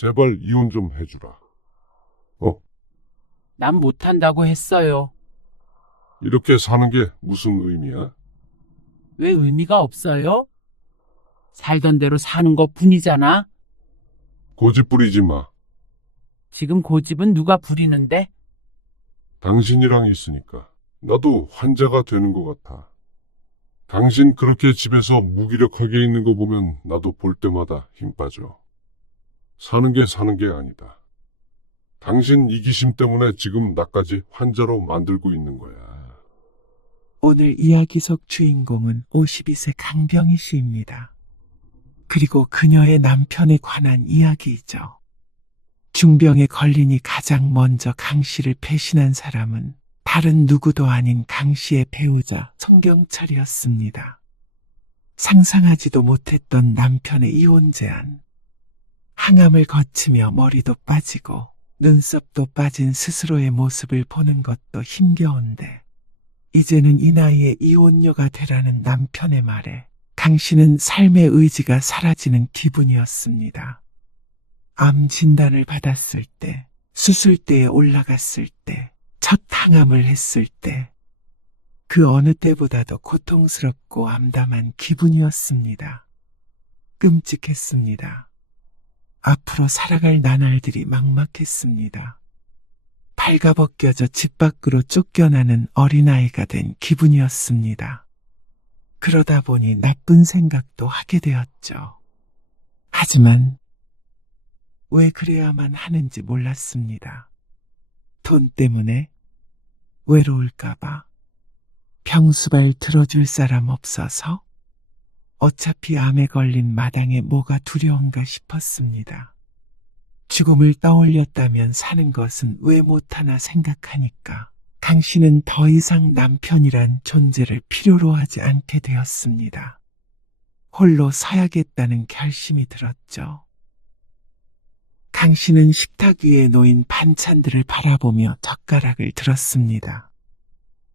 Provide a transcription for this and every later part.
제발 이혼 좀 해주라. 난 못한다고 했어요. 이렇게 사는 게 무슨 의미야? 왜 의미가 없어요? 살던 대로 사는 것 뿐이잖아. 고집 부리지 마. 지금 고집은 누가 부리는데? 당신이랑 있으니까 나도 환자가 되는 것 같아. 당신 그렇게 집에서 무기력하게 있는 거 보면 나도 볼 때마다 힘 빠져. 사는 게 아니다. 당신 이기심 때문에 지금 나까지 환자로 만들고 있는 거야. 오늘 이야기 속 주인공은 52세 강병희 씨입니다. 그리고 그녀의 남편에 관한 이야기이죠. 중병에 걸리니 가장 먼저 강 씨를 배신한 사람은 다른 누구도 아닌 강 씨의 배우자 송경철이었습니다. 상상하지도 못했던 남편의 이혼 제안. 항암을 거치며 머리도 빠지고 눈썹도 빠진 스스로의 모습을 보는 것도 힘겨운데 이제는 이 나이에 이혼녀가 되라는 남편의 말에 강 씨는 삶의 의지가 사라지는 기분이었습니다. 암 진단을 받았을 때, 수술대에 올라갔을 때, 첫 항암을 했을 때, 그 어느 때보다도 고통스럽고 암담한 기분이었습니다. 끔찍했습니다. 앞으로 살아갈 나날들이 막막했습니다. 발가벗겨져 집 밖으로 쫓겨나는 어린아이가 된 기분이었습니다. 그러다 보니 나쁜 생각도 하게 되었죠. 하지만 왜 그래야만 하는지 몰랐습니다. 돈 때문에? 외로울까봐? 병수발 들어줄 사람 없어서? 어차피 암에 걸린 마당에 뭐가 두려운가 싶었습니다. 죽음을 떠올렸다면 사는 것은 왜 못하나 생각하니까 당신은 더 이상 남편이란 존재를 필요로 하지 않게 되었습니다. 홀로 서야겠다는 결심이 들었죠. 강 씨는 식탁 위에 놓인 반찬들을 바라보며 젓가락을 들었습니다.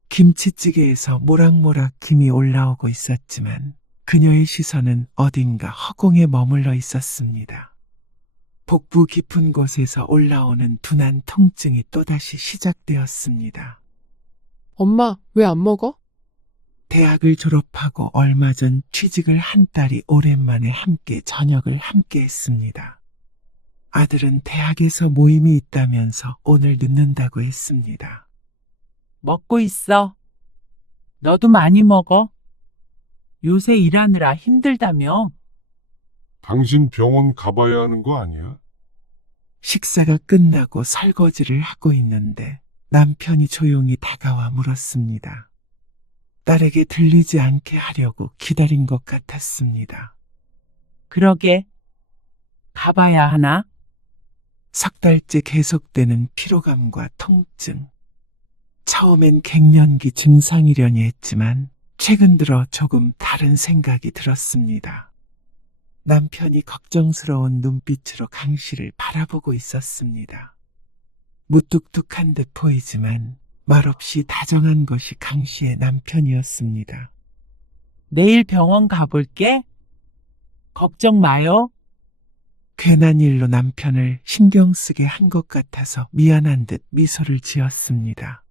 김치찌개에서 모락모락 김이 올라오고 있었지만 그녀의 시선은 어딘가 허공에 머물러 있었습니다. 복부 깊은 곳에서 올라오는 둔한 통증이 또다시 시작되었습니다. 엄마, 왜 안 먹어? 대학을 졸업하고 얼마 전 취직을 한 딸이 오랜만에 함께 저녁을 함께 했습니다. 아들은 대학에서 모임이 있다면서 오늘 늦는다고 했습니다. 먹고 있어. 너도 많이 먹어. 요새 일하느라 힘들다며. 당신 병원 가봐야 하는 거 아니야? 식사가 끝나고 설거지를 하고 있는데 남편이 조용히 다가와 물었습니다. 딸에게 들리지 않게 하려고 기다린 것 같았습니다. 그러게. 가봐야 하나? 석 달째 계속되는 피로감과 통증. 처음엔 갱년기 증상이려니 했지만 최근 들어 조금 다른 생각이 들었습니다. 남편이 걱정스러운 눈빛으로 강 씨를 바라보고 있었습니다. 무뚝뚝한 듯 보이지만 말없이 다정한 것이 강 씨의 남편이었습니다. 내일 병원 가볼게. 걱정 마요. 괜한 일로 남편을 신경 쓰게 한 것 같아서 미안한 듯 미소를 지었습니다.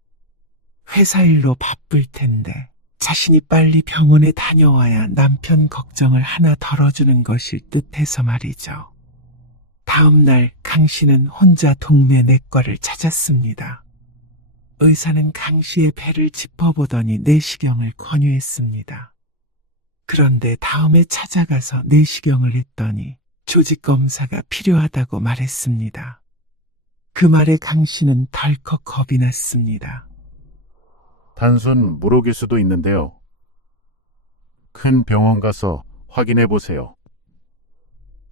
회사 일로 바쁠 텐데 자신이 빨리 병원에 다녀와야 남편 걱정을 하나 덜어주는 것일 듯해서 말이죠. 다음 날 강 씨는 혼자 동네 내과를 찾았습니다. 의사는 강 씨의 배를 짚어보더니 내시경을 권유했습니다. 그런데 다음에 찾아가서 내시경을 했더니 조직 검사가 필요하다고 말했습니다. 그 말에 강 씨는 덜컥 겁이 났습니다. 단순 물혹일 수도 있는데요. 큰 병원 가서 확인해 보세요.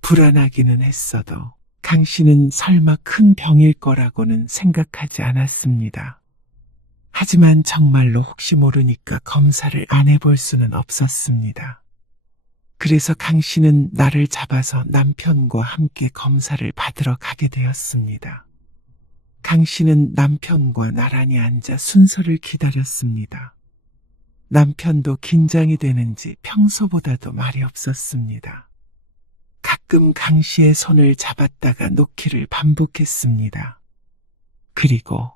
불안하기는 했어도 강 씨는 설마 큰 병일 거라고는 생각하지 않았습니다. 하지만 정말로 혹시 모르니까 검사를 안 해볼 수는 없었습니다. 그래서 강 씨는 나를 잡아서 남편과 함께 검사를 받으러 가게 되었습니다. 강 씨는 남편과 나란히 앉아 순서를 기다렸습니다. 남편도 긴장이 되는지 평소보다도 말이 없었습니다. 가끔 강 씨의 손을 잡았다가 놓기를 반복했습니다. 그리고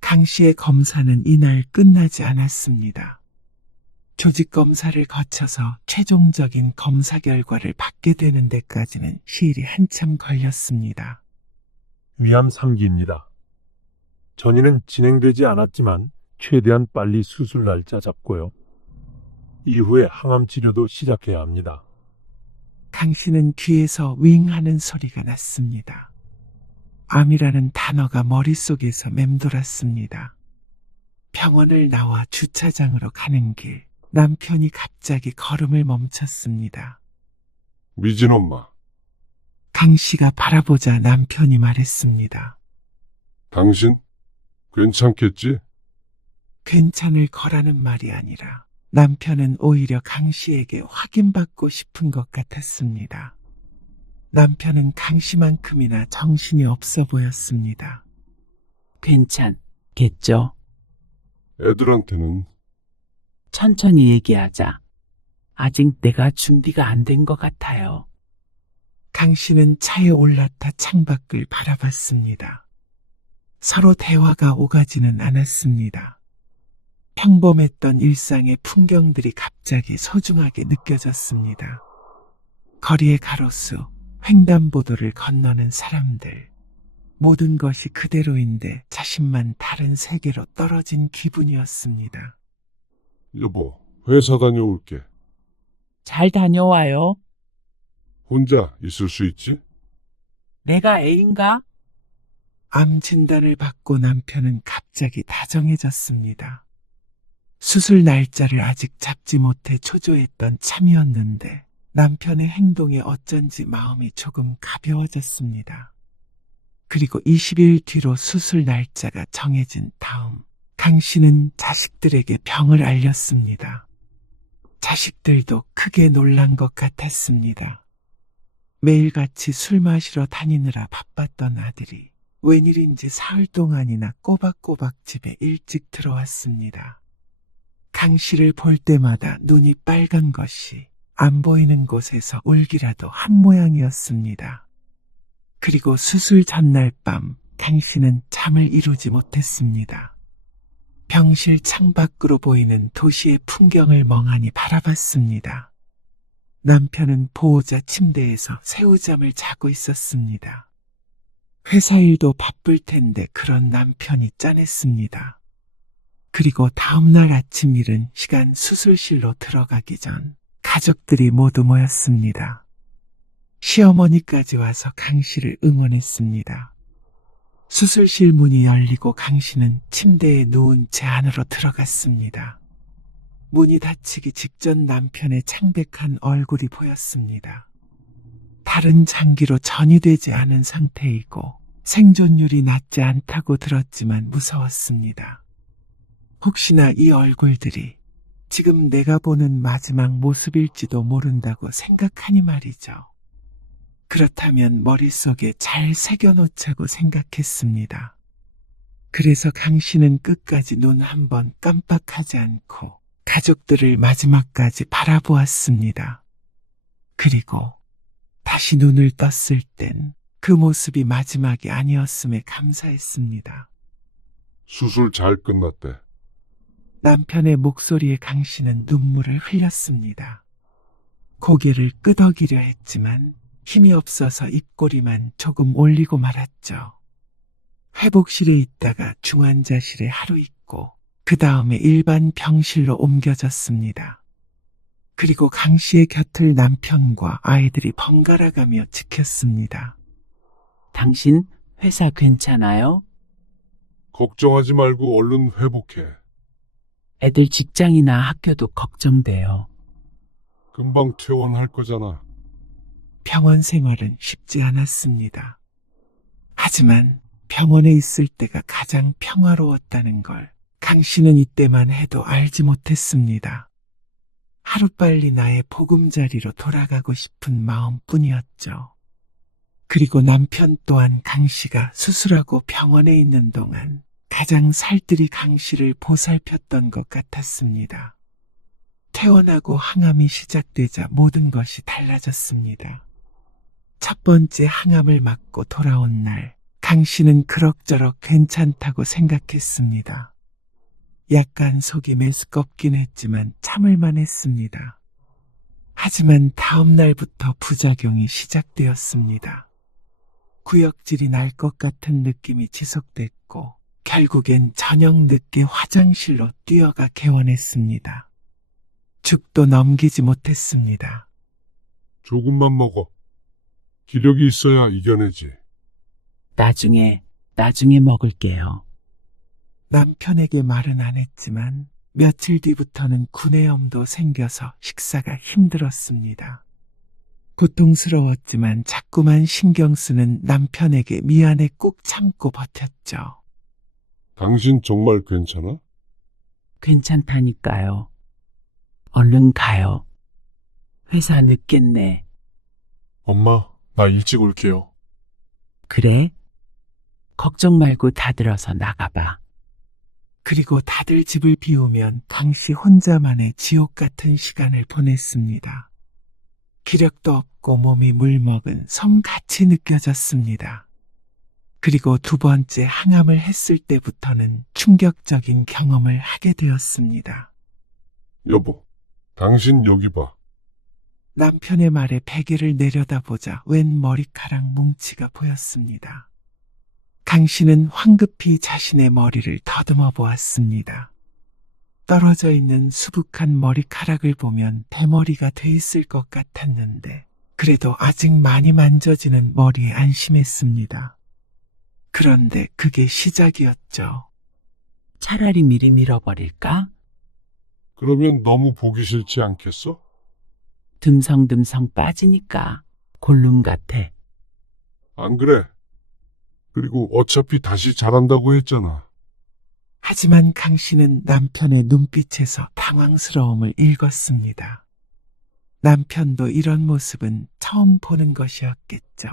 강 씨의 검사는 이날 끝나지 않았습니다. 조직 검사를 거쳐서 최종적인 검사 결과를 받게 되는 데까지는 시일이 한참 걸렸습니다. 위암 3기입니다. 전이는 진행되지 않았지만 최대한 빨리 수술 날짜 잡고요. 이후에 항암 치료도 시작해야 합니다. 강 씨는 귀에서 윙 하는 소리가 났습니다. 암이라는 단어가 머릿속에서 맴돌았습니다. 병원을 나와 주차장으로 가는 길, 남편이 갑자기 걸음을 멈췄습니다. 미진 엄마, 강 씨가 바라보자 남편이 말했습니다. 당신 괜찮겠지? 괜찮을 거라는 말이 아니라 남편은 오히려 강 씨에게 확인받고 싶은 것 같았습니다. 남편은 강 씨만큼이나 정신이 없어 보였습니다. 괜찮겠죠? 애들한테는 천천히 얘기하자. 아직 내가 준비가 안 된 것 같아요. 강 씨는 차에 올라타 창밖을 바라봤습니다. 서로 대화가 오가지는 않았습니다. 평범했던 일상의 풍경들이 갑자기 소중하게 느껴졌습니다. 거리의 가로수, 횡단보도를 건너는 사람들. 모든 것이 그대로인데 자신만 다른 세계로 떨어진 기분이었습니다. 여보, 회사 다녀올게. 잘 다녀와요. 혼자 있을 수 있지? 내가 애인가? 암 진단을 받고 남편은 갑자기 다정해졌습니다. 수술 날짜를 아직 잡지 못해 초조했던 참이었는데 남편의 행동에 어쩐지 마음이 조금 가벼워졌습니다. 그리고 20일 뒤로 수술 날짜가 정해진 다음 강 씨는 자식들에게 병을 알렸습니다. 자식들도 크게 놀란 것 같았습니다. 매일같이 술 마시러 다니느라 바빴던 아들이 웬일인지 사흘 동안이나 꼬박꼬박 집에 일찍 들어왔습니다. 강 씨를 볼 때마다 눈이 빨간 것이 안 보이는 곳에서 울기라도 한 모양이었습니다. 그리고 수술 전날 밤 강 씨는 잠을 이루지 못했습니다. 병실 창밖으로 보이는 도시의 풍경을 멍하니 바라봤습니다. 남편은 보호자 침대에서 새우잠을 자고 있었습니다. 회사 일도 바쁠 텐데 그런 남편이 짠했습니다. 그리고 다음날 아침 이른 시간 수술실로 들어가기 전 가족들이 모두 모였습니다. 시어머니까지 와서 강 씨를 응원했습니다. 수술실 문이 열리고 강 씨는 침대에 누운 채 안으로 들어갔습니다. 문이 닫히기 직전 남편의 창백한 얼굴이 보였습니다. 다른 장기로 전이되지 않은 상태이고 생존율이 낮지 않다고 들었지만 무서웠습니다. 혹시나 이 얼굴들이 지금 내가 보는 마지막 모습일지도 모른다고 생각하니 말이죠. 그렇다면 머릿속에 잘 새겨놓자고 생각했습니다. 그래서 강 씨는 끝까지 눈 한 번 깜빡하지 않고 가족들을 마지막까지 바라보았습니다. 그리고 다시 눈을 떴을 땐 그 모습이 마지막이 아니었음에 감사했습니다. 수술 잘 끝났대. 남편의 목소리에 강 씨는 눈물을 흘렸습니다. 고개를 끄덕이려 했지만 힘이 없어서 입꼬리만 조금 올리고 말았죠. 회복실에 있다가 중환자실에 하루 있고 그 다음에 일반 병실로 옮겨졌습니다. 그리고 강 씨의 곁을 남편과 아이들이 번갈아가며 지켰습니다. 당신 회사 괜찮아요? 걱정하지 말고 얼른 회복해. 애들 직장이나 학교도 걱정돼요. 금방 퇴원할 거잖아. 병원 생활은 쉽지 않았습니다. 하지만 병원에 있을 때가 가장 평화로웠다는 걸 강 씨는 이때만 해도 알지 못했습니다. 하루빨리 나의 보금자리로 돌아가고 싶은 마음뿐이었죠. 그리고 남편 또한 강 씨가 수술하고 병원에 있는 동안 가장 살뜰히 강 씨를 보살폈던 것 같았습니다. 퇴원하고 항암이 시작되자 모든 것이 달라졌습니다. 첫 번째 항암을 맞고 돌아온 날, 강 씨는 그럭저럭 괜찮다고 생각했습니다. 약간 속이 메스껍긴 했지만 참을만 했습니다. 하지만 다음 날부터 부작용이 시작되었습니다. 구역질이 날 것 같은 느낌이 지속됐고 결국엔 저녁 늦게 화장실로 뛰어가 개원했습니다. 죽도 넘기지 못했습니다. 조금만 먹어. 기력이 있어야 이겨내지. 나중에 먹을게요. 남편에게 말은 안 했지만 며칠 뒤부터는 구내염도 생겨서 식사가 힘들었습니다. 고통스러웠지만 자꾸만 신경 쓰는 남편에게 미안해 꾹 참고 버텼죠. 당신 정말 괜찮아? 괜찮다니까요. 얼른 가요. 회사 늦겠네. 엄마, 나 일찍 올게요. 그래? 걱정 말고 다 들어서 나가봐. 그리고 다들 집을 비우면 강씨 혼자만의 지옥 같은 시간을 보냈습니다. 기력도 없고 몸이 물먹은 성같이 느껴졌습니다. 그리고 두 번째 항암을 했을 때부터는 충격적인 경험을 하게 되었습니다. 여보, 당신 여기 봐. 남편의 말에 베개를 내려다보자 웬 머리카락 뭉치가 보였습니다. 강 씨는 황급히 자신의 머리를 더듬어 보았습니다. 떨어져 있는 수북한 머리카락을 보면 대머리가 돼 있을 것 같았는데 그래도 아직 많이 만져지는 머리에 안심했습니다. 그런데 그게 시작이었죠. 차라리 미리 밀어버릴까? 그러면 너무 보기 싫지 않겠어? 듬성듬성 빠지니까 골룸 같아. 안 그래? 그리고 어차피 다시 자란다고 했잖아. 하지만 강 씨는 남편의 눈빛에서 당황스러움을 읽었습니다. 남편도 이런 모습은 처음 보는 것이었겠죠.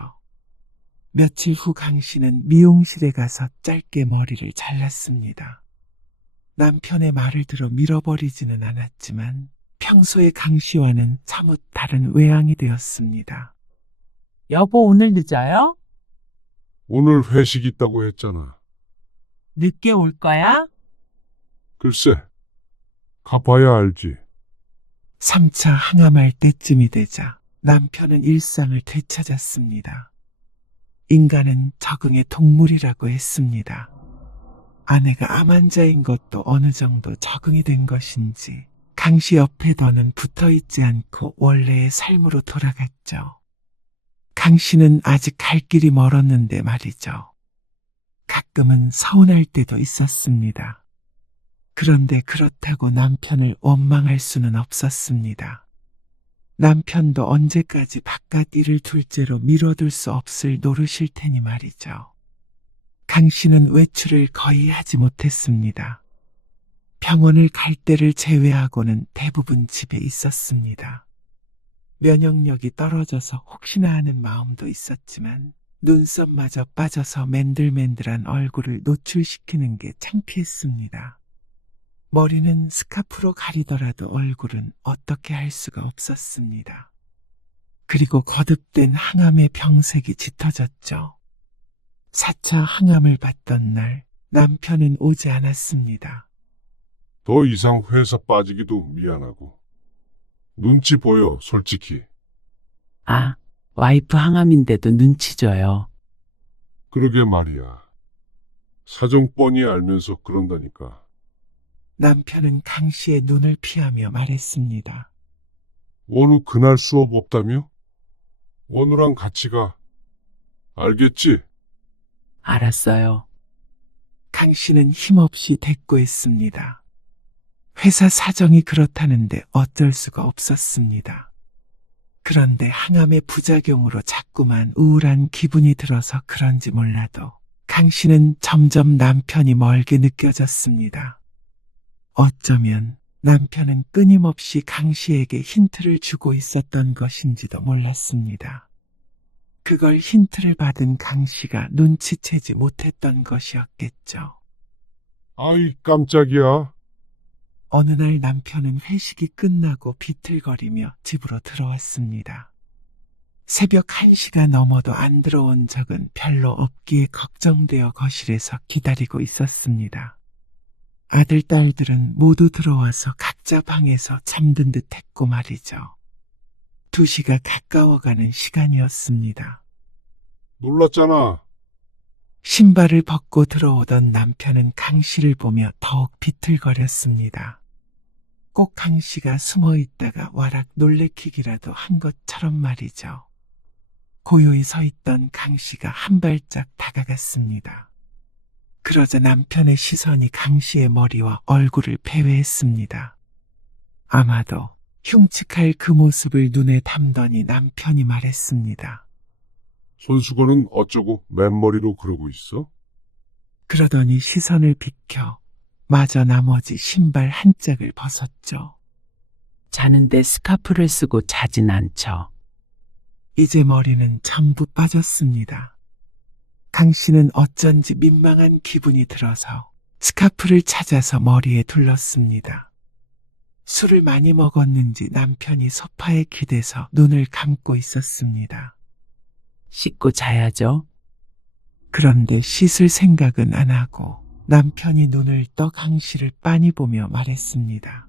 며칠 후 강 씨는 미용실에 가서 짧게 머리를 잘랐습니다. 남편의 말을 들어 밀어버리지는 않았지만 평소의 강 씨와는 사뭇 다른 외양이 되었습니다. 여보, 오늘 늦어요? 오늘 회식 있다고 했잖아. 늦게 올 거야? 글쎄, 가봐야 알지. 3차 항암할 때쯤이 되자 남편은 일상을 되찾았습니다. 인간은 적응의 동물이라고 했습니다. 아내가 암 환자인 것도 어느 정도 적응이 된 것인지 강 씨 옆에 더는 붙어 있지 않고 원래의 삶으로 돌아갔죠. 강 씨는 아직 갈 길이 멀었는데 말이죠. 가끔은 서운할 때도 있었습니다. 그런데 그렇다고 남편을 원망할 수는 없었습니다. 남편도 언제까지 바깥 일을 둘째로 미뤄둘 수 없을 노릇일 테니 말이죠. 강 씨는 외출을 거의 하지 못했습니다. 병원을 갈 때를 제외하고는 대부분 집에 있었습니다. 면역력이 떨어져서 혹시나 하는 마음도 있었지만 눈썹마저 빠져서 맨들맨들한 얼굴을 노출시키는 게 창피했습니다. 머리는 스카프로 가리더라도 얼굴은 어떻게 할 수가 없었습니다. 그리고 거듭된 항암의 병색이 짙어졌죠. 4차 항암을 받던 날 남편은 오지 않았습니다. 더 이상 회사 빠지기도 미안하고. 눈치 보여, 솔직히. 아, 와이프 항암인데도 눈치 줘요. 그러게 말이야. 사정 뻔히 알면서 그런다니까. 남편은 강 씨의 눈을 피하며 말했습니다. 원우 그날 수업 없다며? 원우랑 같이 가. 알겠지? 알았어요. 강 씨는 힘없이 대꾸했습니다. 회사 사정이 그렇다는데 어쩔 수가 없었습니다. 그런데 항암의 부작용으로 자꾸만 우울한 기분이 들어서 그런지 몰라도 강 씨는 점점 남편이 멀게 느껴졌습니다. 어쩌면 남편은 끊임없이 강 씨에게 힌트를 주고 있었던 것인지도 몰랐습니다. 그걸 힌트를 받은 강 씨가 눈치채지 못했던 것이었겠죠. 아이, 깜짝이야. 어느 날 남편은 회식이 끝나고 비틀거리며 집으로 들어왔습니다. 새벽 1시가 넘어도 안 들어온 적은 별로 없기에 걱정되어 거실에서 기다리고 있었습니다. 아들, 딸들은 모두 들어와서 각자 방에서 잠든 듯 했고 말이죠. 2시가 가까워가는 시간이었습니다. 놀랐잖아. 신발을 벗고 들어오던 남편은 강 씨를 보며 더욱 비틀거렸습니다. 꼭 강 씨가 숨어 있다가 와락 놀래키기라도 한 것처럼 말이죠. 고요히 서 있던 강 씨가 한 발짝 다가갔습니다. 그러자 남편의 시선이 강 씨의 머리와 얼굴을 배회했습니다. 아마도 흉측할 그 모습을 눈에 담더니 남편이 말했습니다. 손수건은 어쩌고 맨머리로 그러고 있어? 그러더니 시선을 비켜 마저 나머지 신발 한 짝을 벗었죠. 자는데 스카프를 쓰고 자진 않죠. 이제 머리는 전부 빠졌습니다. 강 씨는 어쩐지 민망한 기분이 들어서 스카프를 찾아서 머리에 둘렀습니다. 술을 많이 먹었는지 남편이 소파에 기대서 눈을 감고 있었습니다. 씻고 자야죠. 그런데 씻을 생각은 안 하고 남편이 눈을 떠 강 씨를 빤히 보며 말했습니다.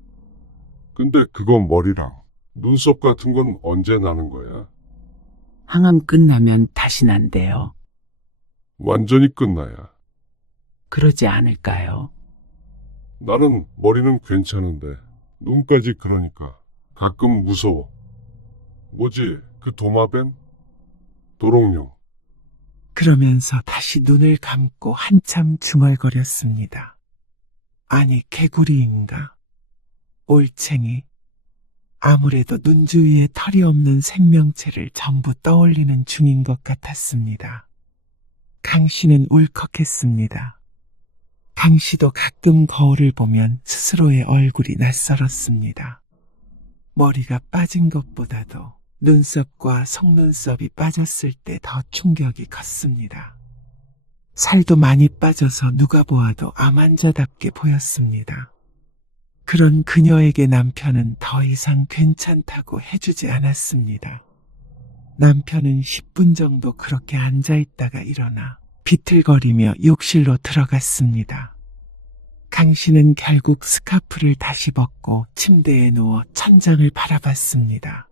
근데 그건 머리랑 눈썹 같은 건 언제 나는 거야? 항암 끝나면 다시 난대요. 완전히 끝나야. 그러지 않을까요? 나는 머리는 괜찮은데 눈까지 그러니까 가끔 무서워. 뭐지 그 도마뱀? 도롱뇽. 그러면서 다시 눈을 감고 한참 중얼거렸습니다. 아니, 개구리인가? 올챙이? 아무래도 눈 주위에 털이 없는 생명체를 전부 떠올리는 중인 것 같았습니다. 강 씨는 울컥했습니다. 강 씨도 가끔 거울을 보면 스스로의 얼굴이 낯설었습니다. 머리가 빠진 것보다도 눈썹과 속눈썹이 빠졌을 때 더 충격이 컸습니다. 살도 많이 빠져서 누가 보아도 암환자답게 보였습니다. 그런 그녀에게 남편은 더 이상 괜찮다고 해주지 않았습니다. 남편은 10분 정도 그렇게 앉아있다가 일어나 비틀거리며 욕실로 들어갔습니다. 강 씨는 결국 스카프를 다시 벗고 침대에 누워 천장을 바라봤습니다.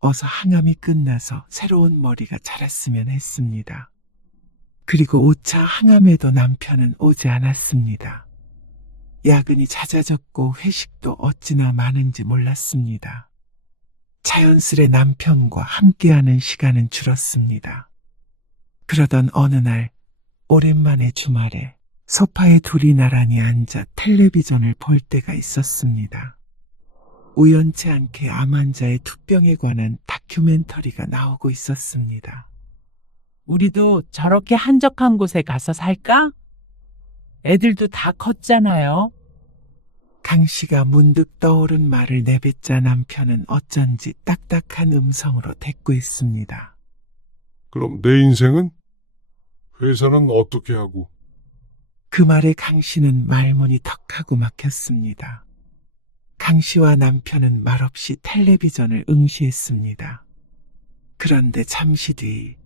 어서 항암이 끝나서 새로운 머리가 자랐으면 했습니다. 그리고 5차 항암에도 남편은 오지 않았습니다. 야근이 잦아졌고 회식도 어찌나 많은지 몰랐습니다. 자연스레 남편과 함께하는 시간은 줄었습니다. 그러던 어느 날 오랜만에 주말에 소파에 둘이 나란히 앉아 텔레비전을 볼 때가 있었습니다. 우연치 않게 암 환자의 투병에 관한 다큐멘터리가 나오고 있었습니다. 우리도 저렇게 한적한 곳에 가서 살까? 애들도 다 컸잖아요. 강 씨가 문득 떠오른 말을 내뱉자 남편은 어쩐지 딱딱한 음성으로 대꾸했습니다. 그럼 내 인생은? 회사는 어떻게 하고? 그 말에 강 씨는 말문이 턱하고 막혔습니다. 강 씨와 남편은 말없이 텔레비전을 응시했습니다. 그런데 잠시 뒤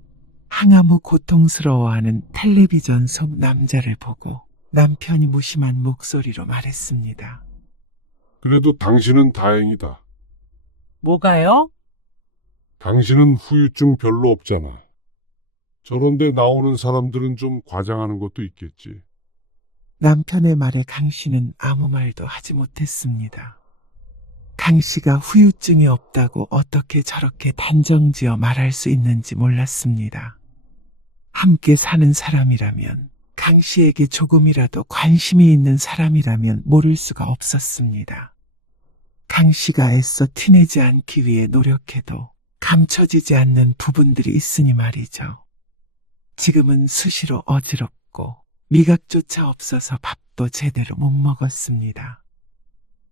항암 후 고통스러워하는 텔레비전 속 남자를 보고 남편이 무심한 목소리로 말했습니다. 그래도 당신은 다행이다. 뭐가요? 당신은 후유증 별로 없잖아. 저런데 나오는 사람들은 좀 과장하는 것도 있겠지. 남편의 말에 강 씨는 아무 말도 하지 못했습니다. 강 씨가 후유증이 없다고 어떻게 저렇게 단정지어 말할 수 있는지 몰랐습니다. 함께 사는 사람이라면, 강 씨에게 조금이라도 관심이 있는 사람이라면 모를 수가 없었습니다. 강 씨가 애써 티내지 않기 위해 노력해도 감춰지지 않는 부분들이 있으니 말이죠. 지금은 수시로 어지럽고 미각조차 없어서 밥도 제대로 못 먹었습니다.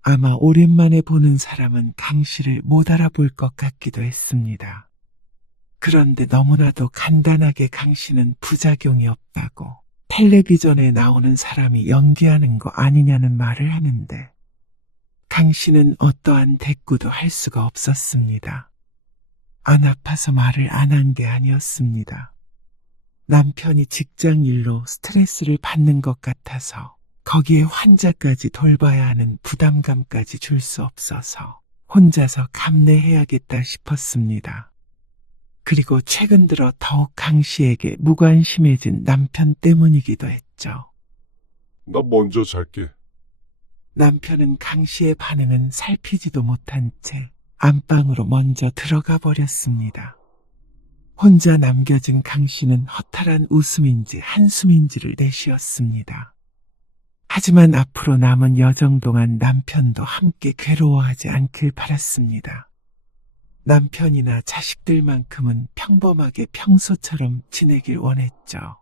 아마 오랜만에 보는 사람은 강 씨를 못 알아볼 것 같기도 했습니다. 그런데 너무나도 간단하게 강 씨는 부작용이 없다고 텔레비전에 나오는 사람이 연기하는 거 아니냐는 말을 하는데 강 씨는 어떠한 대꾸도 할 수가 없었습니다. 안 아파서 말을 안 한 게 아니었습니다. 남편이 직장 일로 스트레스를 받는 것 같아서 거기에 환자까지 돌봐야 하는 부담감까지 줄 수 없어서 혼자서 감내해야겠다 싶었습니다. 그리고 최근 들어 더욱 강 씨에게 무관심해진 남편 때문이기도 했죠. 나 먼저 잘게. 남편은 강 씨의 반응은 살피지도 못한 채 안방으로 먼저 들어가 버렸습니다. 혼자 남겨진 강 씨는 허탈한 웃음인지 한숨인지를 내쉬었습니다. 하지만 앞으로 남은 여정 동안 남편도 함께 괴로워하지 않길 바랐습니다. 남편이나 자식들만큼은 평범하게 평소처럼 지내길 원했죠.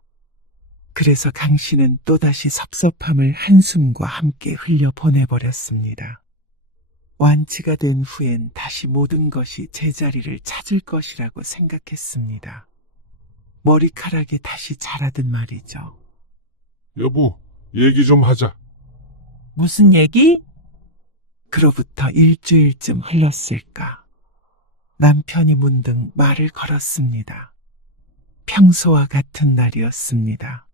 그래서 강 씨는 또다시 섭섭함을 한숨과 함께 흘려보내버렸습니다. 완치가 된 후엔 다시 모든 것이 제자리를 찾을 것이라고 생각했습니다. 머리카락이 다시 자라듯 말이죠. 여보, 얘기 좀 하자. 무슨 얘기? 그로부터 일주일쯤 흘렀을까. 남편이 문득 말을 걸었습니다. 평소와 같은 날이었습니다.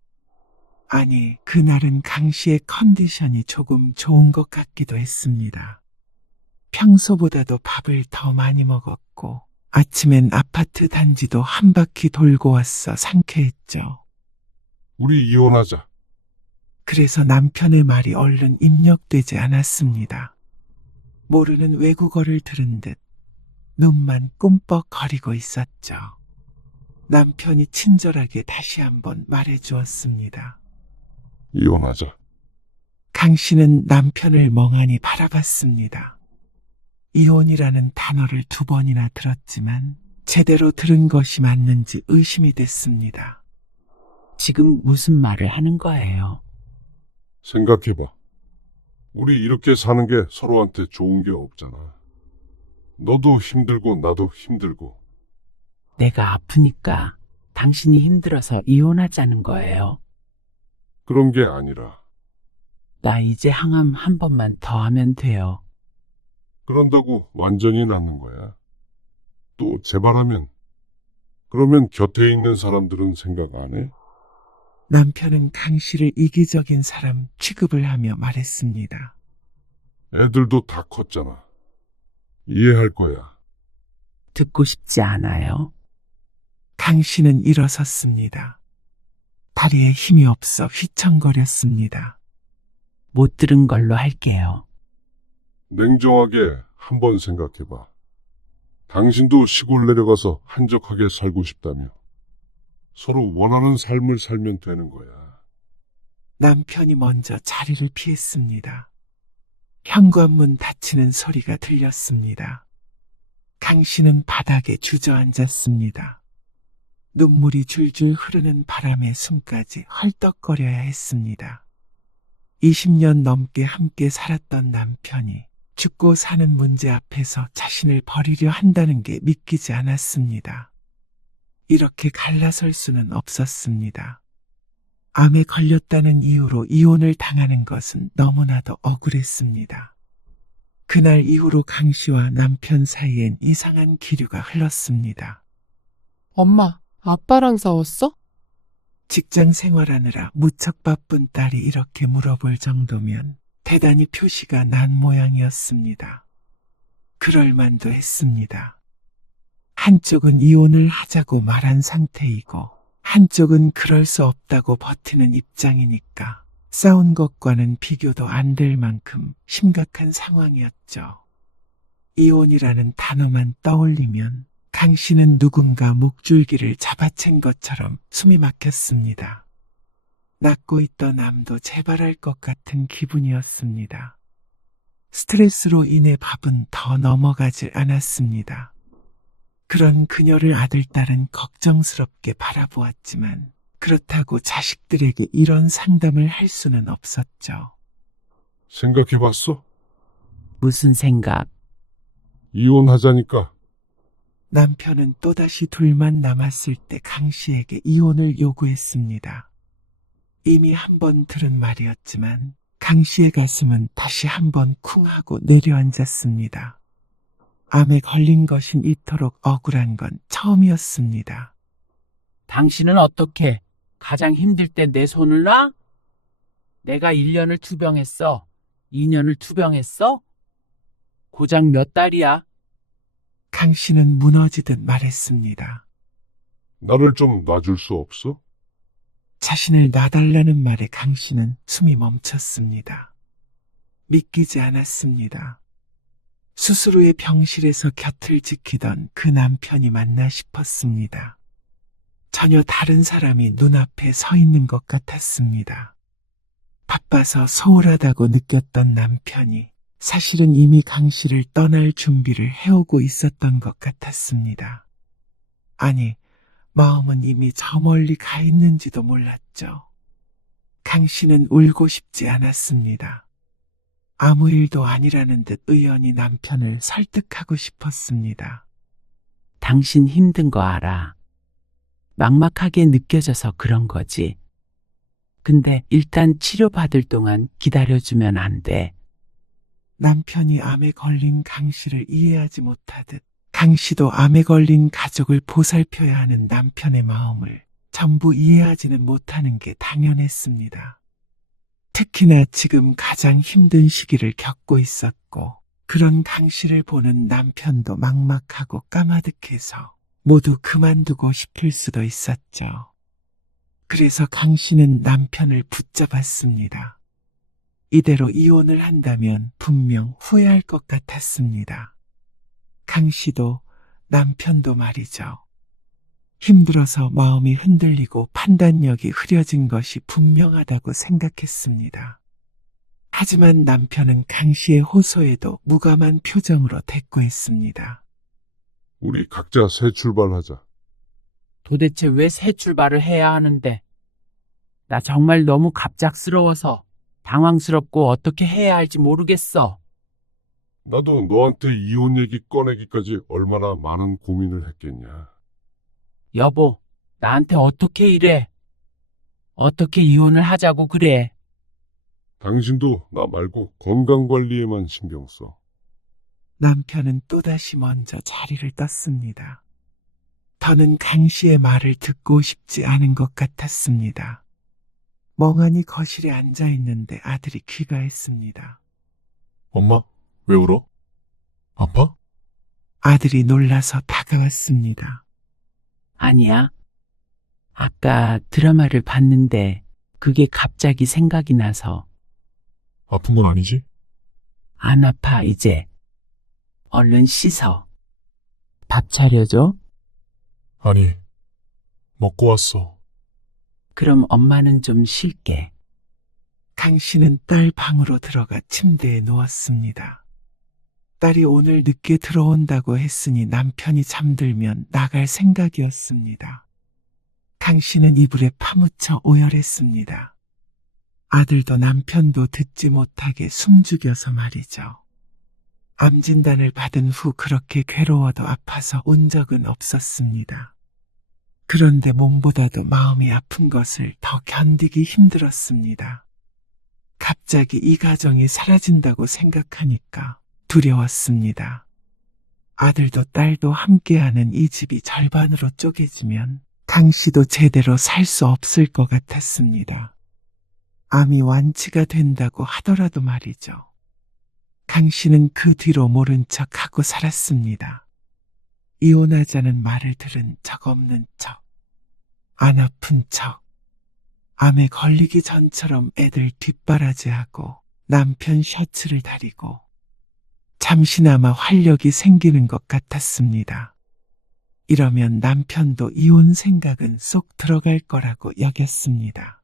아니, 그날은 강 씨의 컨디션이 조금 좋은 것 같기도 했습니다. 평소보다도 밥을 더 많이 먹었고 아침엔 아파트 단지도 한 바퀴 돌고 왔어 상쾌했죠. 우리 이혼하자. 그래서 남편의 말이 얼른 입력되지 않았습니다. 모르는 외국어를 들은 듯 눈만 꿈뻑거리고 있었죠. 남편이 친절하게 다시 한번 말해주었습니다. 이혼하자. 강 씨는 남편을 멍하니 바라봤습니다. 이혼이라는 단어를 2번이나 들었지만 제대로 들은 것이 맞는지 의심이 됐습니다. 지금 무슨 말을 하는 거예요? 생각해봐. 우리 이렇게 사는 게 서로한테 좋은 게 없잖아. 너도 힘들고 나도 힘들고. 내가 아프니까 당신이 힘들어서 이혼하자는 거예요. 그런 게 아니라. 나 이제 항암 한 번만 더 하면 돼요. 그런다고 완전히 낫는 거야. 또 재발하면. 그러면 곁에 있는 사람들은 생각 안 해? 남편은 강 씨를 이기적인 사람 취급을 하며 말했습니다. 애들도 다 컸잖아. 이해할 거야. 듣고 싶지 않아요. 강 씨는 일어섰습니다. 다리에 힘이 없어 휘청거렸습니다. 못 들은 걸로 할게요. 냉정하게 한번 생각해봐. 당신도 시골 내려가서 한적하게 살고 싶다며. 서로 원하는 삶을 살면 되는 거야. 남편이 먼저 자리를 피했습니다. 현관문 닫히는 소리가 들렸습니다. 강 씨는 바닥에 주저앉았습니다. 눈물이 줄줄 흐르는 바람에 숨까지 헐떡거려야 했습니다. 20년 넘게 함께 살았던 남편이 죽고 사는 문제 앞에서 자신을 버리려 한다는 게 믿기지 않았습니다. 이렇게 갈라설 수는 없었습니다. 암에 걸렸다는 이유로 이혼을 당하는 것은 너무나도 억울했습니다. 그날 이후로 강 씨와 남편 사이엔 이상한 기류가 흘렀습니다. 엄마, 아빠랑 싸웠어? 직장 생활하느라 무척 바쁜 딸이 이렇게 물어볼 정도면 대단히 표시가 난 모양이었습니다. 그럴만도 했습니다. 한쪽은 이혼을 하자고 말한 상태이고 한쪽은 그럴 수 없다고 버티는 입장이니까 싸운 것과는 비교도 안 될 만큼 심각한 상황이었죠. 이혼이라는 단어만 떠올리면 강 씨는 누군가 목줄기를 잡아챈 것처럼 숨이 막혔습니다. 낳고 있던 암도 재발할 것 같은 기분이었습니다. 스트레스로 인해 밥은 더 넘어가질 않았습니다. 그런 그녀를 아들딸은 걱정스럽게 바라보았지만 그렇다고 자식들에게 이런 상담을 할 수는 없었죠. 생각해봤어? 무슨 생각? 이혼하자니까. 남편은 또다시 둘만 남았을 때 강 씨에게 이혼을 요구했습니다. 이미 한 번 들은 말이었지만 강 씨의 가슴은 다시 한번 쿵 하고 내려앉았습니다. 암에 걸린 것인 이토록 억울한 건 처음이었습니다. 당신은 어떻게 가장 힘들 때 내 손을 놔? 내가 1년을 투병했어. 2년을 투병했어? 고작 몇 달이야? 강 씨는 무너지듯 말했습니다. 나를 좀 놔줄 수 없어? 자신을 놔달라는 말에 강 씨는 숨이 멈췄습니다. 믿기지 않았습니다. 수술 후에 병실에서 곁을 지키던 그 남편이 맞나 싶었습니다. 전혀 다른 사람이 눈앞에 서 있는 것 같았습니다. 바빠서 소홀하다고 느꼈던 남편이 사실은 이미 강 씨를 떠날 준비를 해오고 있었던 것 같았습니다. 아니, 마음은 이미 저 멀리 가 있는지도 몰랐죠. 강 씨는 울고 싶지 않았습니다. 아무 일도 아니라는 듯 의연히 남편을 설득하고 싶었습니다. 당신 힘든 거 알아. 막막하게 느껴져서 그런 거지. 근데 일단 치료받을 동안 기다려주면 안 돼. 남편이 암에 걸린 강 씨를 이해하지 못하듯 강 씨도 암에 걸린 가족을 보살펴야 하는 남편의 마음을 전부 이해하지는 못하는 게 당연했습니다. 특히나 지금 가장 힘든 시기를 겪고 있었고 그런 강 씨를 보는 남편도 막막하고 까마득해서 모두 그만두고 싶을 수도 있었죠. 그래서 강 씨는 남편을 붙잡았습니다. 이대로 이혼을 한다면 분명 후회할 것 같았습니다. 강 씨도 남편도 말이죠. 힘들어서 마음이 흔들리고 판단력이 흐려진 것이 분명하다고 생각했습니다. 하지만 남편은 강 씨의 호소에도 무감한 표정으로 대꾸했습니다. 우리 각자 새 출발하자. 도대체 왜 새 출발을 해야 하는데? 나 정말 너무 갑작스러워서 당황스럽고 어떻게 해야 할지 모르겠어. 나도 너한테 이혼 얘기 꺼내기까지 얼마나 많은 고민을 했겠냐. 여보, 나한테 어떻게 이래? 어떻게 이혼을 하자고 그래? 당신도 나 말고 건강관리에만 신경 써. 남편은 또다시 먼저 자리를 떴습니다. 더는 강 씨의 말을 듣고 싶지 않은 것 같았습니다. 멍하니 거실에 앉아 있는데 아들이 귀가했습니다. 엄마, 왜 울어? 아파? 아들이 놀라서 다가왔습니다. 아니야. 아까 드라마를 봤는데 그게 갑자기 생각이 나서. 아픈 건 아니지? 안 아파, 이제. 얼른 씻어. 밥 차려줘. 아니, 먹고 왔어. 그럼 엄마는 좀 쉴게. 강 씨는 딸 방으로 들어가 침대에 누웠습니다. 딸이 오늘 늦게 들어온다고 했으니 남편이 잠들면 나갈 생각이었습니다. 강 씨는 이불에 파묻혀 오열했습니다. 아들도 남편도 듣지 못하게 숨죽여서 말이죠. 암 진단을 받은 후 그렇게 괴로워도 아파서 온 적은 없었습니다. 그런데 몸보다도 마음이 아픈 것을 더 견디기 힘들었습니다. 갑자기 이 가정이 사라진다고 생각하니까 두려웠습니다. 아들도 딸도 함께하는 이 집이 절반으로 쪼개지면 강 씨도 제대로 살 수 없을 것 같았습니다. 암이 완치가 된다고 하더라도 말이죠. 강 씨는 그 뒤로 모른 척하고 살았습니다. 이혼하자는 말을 들은 적 없는 척, 안 아픈 척, 암에 걸리기 전처럼 애들 뒷바라지하고 남편 셔츠를 다리고 잠시나마 활력이 생기는 것 같았습니다. 이러면 남편도 이혼 생각은 쏙 들어갈 거라고 여겼습니다.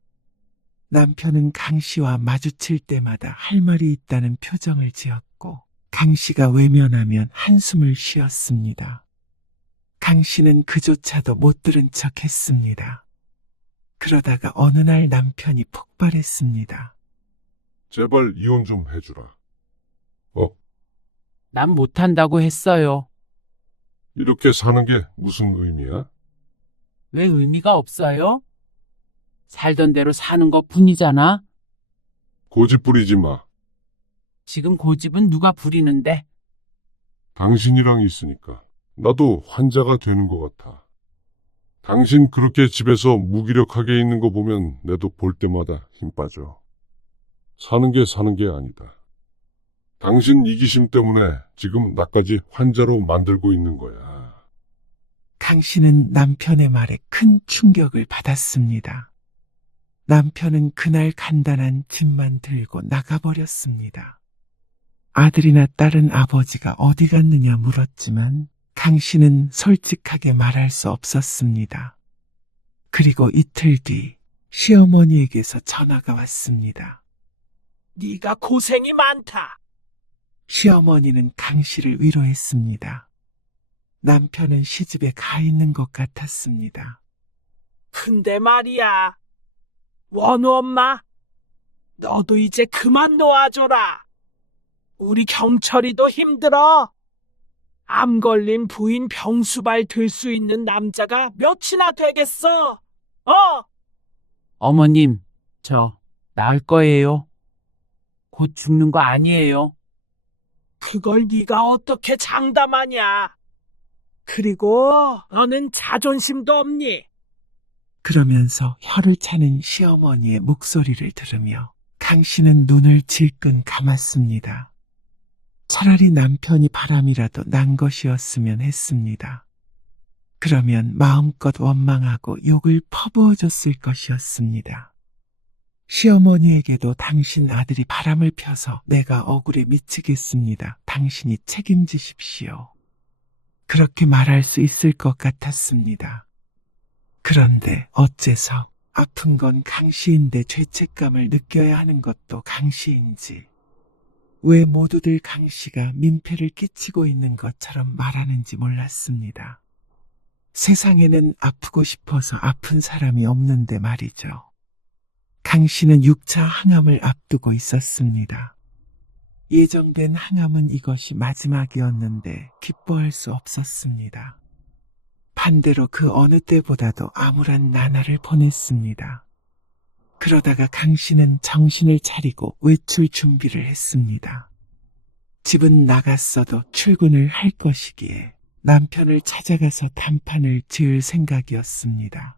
남편은 강 씨와 마주칠 때마다 할 말이 있다는 표정을 지었고 강 씨가 외면하면 한숨을 쉬었습니다. 강 씨는 그조차도 못 들은 척 했습니다. 그러다가 어느 날 남편이 폭발했습니다. 제발 이혼 좀 해주라. 난 못한다고 했어요. 이렇게 사는 게 무슨 의미야? 왜 의미가 없어요? 살던 대로 사는 것 뿐이잖아. 고집 부리지 마. 지금 고집은 누가 부리는데? 당신이랑 있으니까 나도 환자가 되는 것 같아. 당신 그렇게 집에서 무기력하게 있는 거 보면 내도 볼 때마다 힘 빠져. 사는 게 아니다. 당신 이기심 때문에 지금 나까지 환자로 만들고 있는 거야. 강 씨는 남편의 말에 큰 충격을 받았습니다. 남편은 그날 간단한 짐만 들고 나가버렸습니다. 아들이나 딸은 아버지가 어디 갔느냐 물었지만 강 씨는 솔직하게 말할 수 없었습니다. 그리고 이틀 뒤 시어머니에게서 전화가 왔습니다. 네가 고생이 많다. 시어머니는 강 씨를 위로했습니다. 남편은 시집에 가 있는 것 같았습니다. 근데 말이야, 원우 엄마, 너도 이제 그만 놓아줘라. 우리 경철이도 힘들어. 암 걸린 부인 병수발 들 수 있는 남자가 몇이나 되겠어? 어머님, 저 나을 거예요. 곧 죽는 거 아니에요. 그걸 네가 어떻게 장담하냐? 그리고 너는 자존심도 없니? 그러면서 혀를 차는 시어머니의 목소리를 들으며 강 씨는 눈을 질끈 감았습니다. 차라리 남편이 바람이라도 난 것이었으면 했습니다. 그러면 마음껏 원망하고 욕을 퍼부어줬을 것이었습니다. 시어머니에게도 당신 아들이 바람을 펴서 내가 억울해 미치겠습니다. 당신이 책임지십시오. 그렇게 말할 수 있을 것 같았습니다. 그런데 어째서 아픈 건 강씨인데 죄책감을 느껴야 하는 것도 강씨인지 왜 모두들 강씨가 민폐를 끼치고 있는 것처럼 말하는지 몰랐습니다. 세상에는 아프고 싶어서 아픈 사람이 없는데 말이죠. 강씨는 6차 항암을 앞두고 있었습니다. 예정된 항암은 이것이 마지막이었는데 기뻐할 수 없었습니다. 반대로 그 어느 때보다도 암울한 나날을 보냈습니다. 그러다가 강 씨는 정신을 차리고 외출 준비를 했습니다. 집은 나갔어도 출근을 할 것이기에 남편을 찾아가서 단판을 지을 생각이었습니다.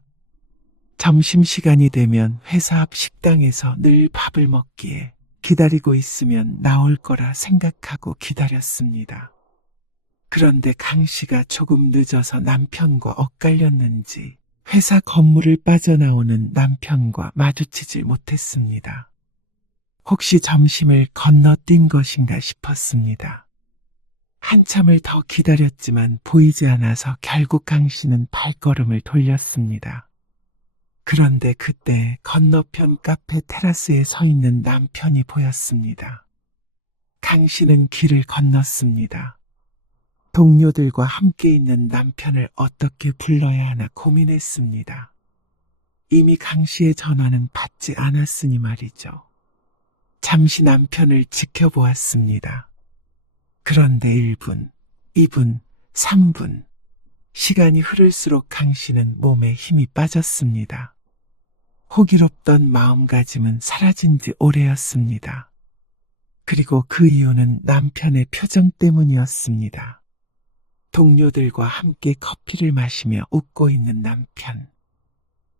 점심시간이 되면 회사 앞 식당에서 늘 밥을 먹기에 기다리고 있으면 나올 거라 생각하고 기다렸습니다. 그런데 강 씨가 조금 늦어서 남편과 엇갈렸는지 회사 건물을 빠져나오는 남편과 마주치질 못했습니다. 혹시 점심을 건너뛴 것인가 싶었습니다. 한참을 더 기다렸지만 보이지 않아서 결국 강 씨는 발걸음을 돌렸습니다. 그런데 그때 건너편 카페 테라스에 서 있는 남편이 보였습니다. 강 씨는 길을 건넜습니다. 동료들과 함께 있는 남편을 어떻게 불러야 하나 고민했습니다. 이미 강 씨의 전화는 받지 않았으니 말이죠. 잠시 남편을 지켜보았습니다. 그런데 1분, 2분, 3분. 시간이 흐를수록 강 씨는 몸에 힘이 빠졌습니다. 호기롭던 마음가짐은 사라진 지 오래였습니다. 그리고 그 이유는 남편의 표정 때문이었습니다. 동료들과 함께 커피를 마시며 웃고 있는 남편.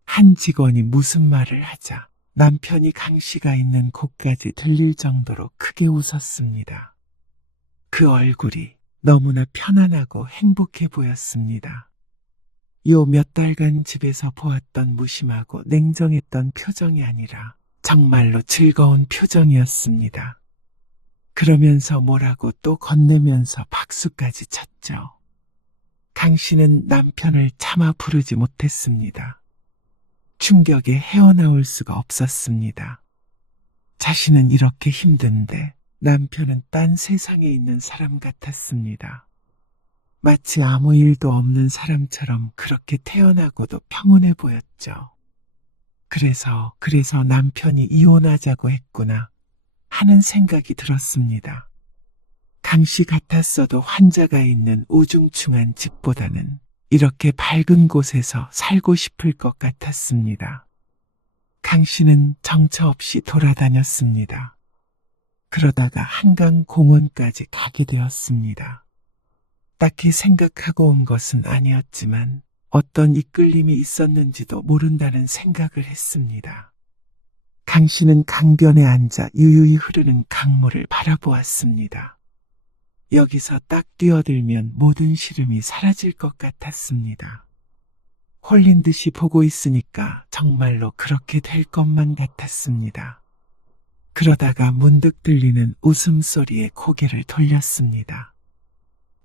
한 직원이 무슨 말을 하자 남편이 강 씨가 있는 곳까지 들릴 정도로 크게 웃었습니다. 그 얼굴이 너무나 편안하고 행복해 보였습니다. 요 몇 달간 집에서 보았던 무심하고 냉정했던 표정이 아니라 정말로 즐거운 표정이었습니다. 그러면서 뭐라고 또 건네면서 박수까지 쳤죠. 강 씨는 남편을 차마 부르지 못했습니다. 충격에 헤어나올 수가 없었습니다. 자신은 이렇게 힘든데 남편은 딴 세상에 있는 사람 같았습니다. 마치 아무 일도 없는 사람처럼 그렇게 태어나고도 평온해 보였죠. 그래서 남편이 이혼하자고 했구나 하는 생각이 들었습니다. 강씨 같았어도 환자가 있는 우중충한 집보다는 이렇게 밝은 곳에서 살고 싶을 것 같았습니다. 강씨는 정처 없이 돌아다녔습니다. 그러다가 한강 공원까지 가게 되었습니다. 딱히 생각하고 온 것은 아니었지만 어떤 이끌림이 있었는지도 모른다는 생각을 했습니다. 강 씨는 강변에 앉아 유유히 흐르는 강물을 바라보았습니다. 여기서 딱 뛰어들면 모든 시름이 사라질 것 같았습니다. 홀린 듯이 보고 있으니까 정말로 그렇게 될 것만 같았습니다. 그러다가 문득 들리는 웃음소리에 고개를 돌렸습니다.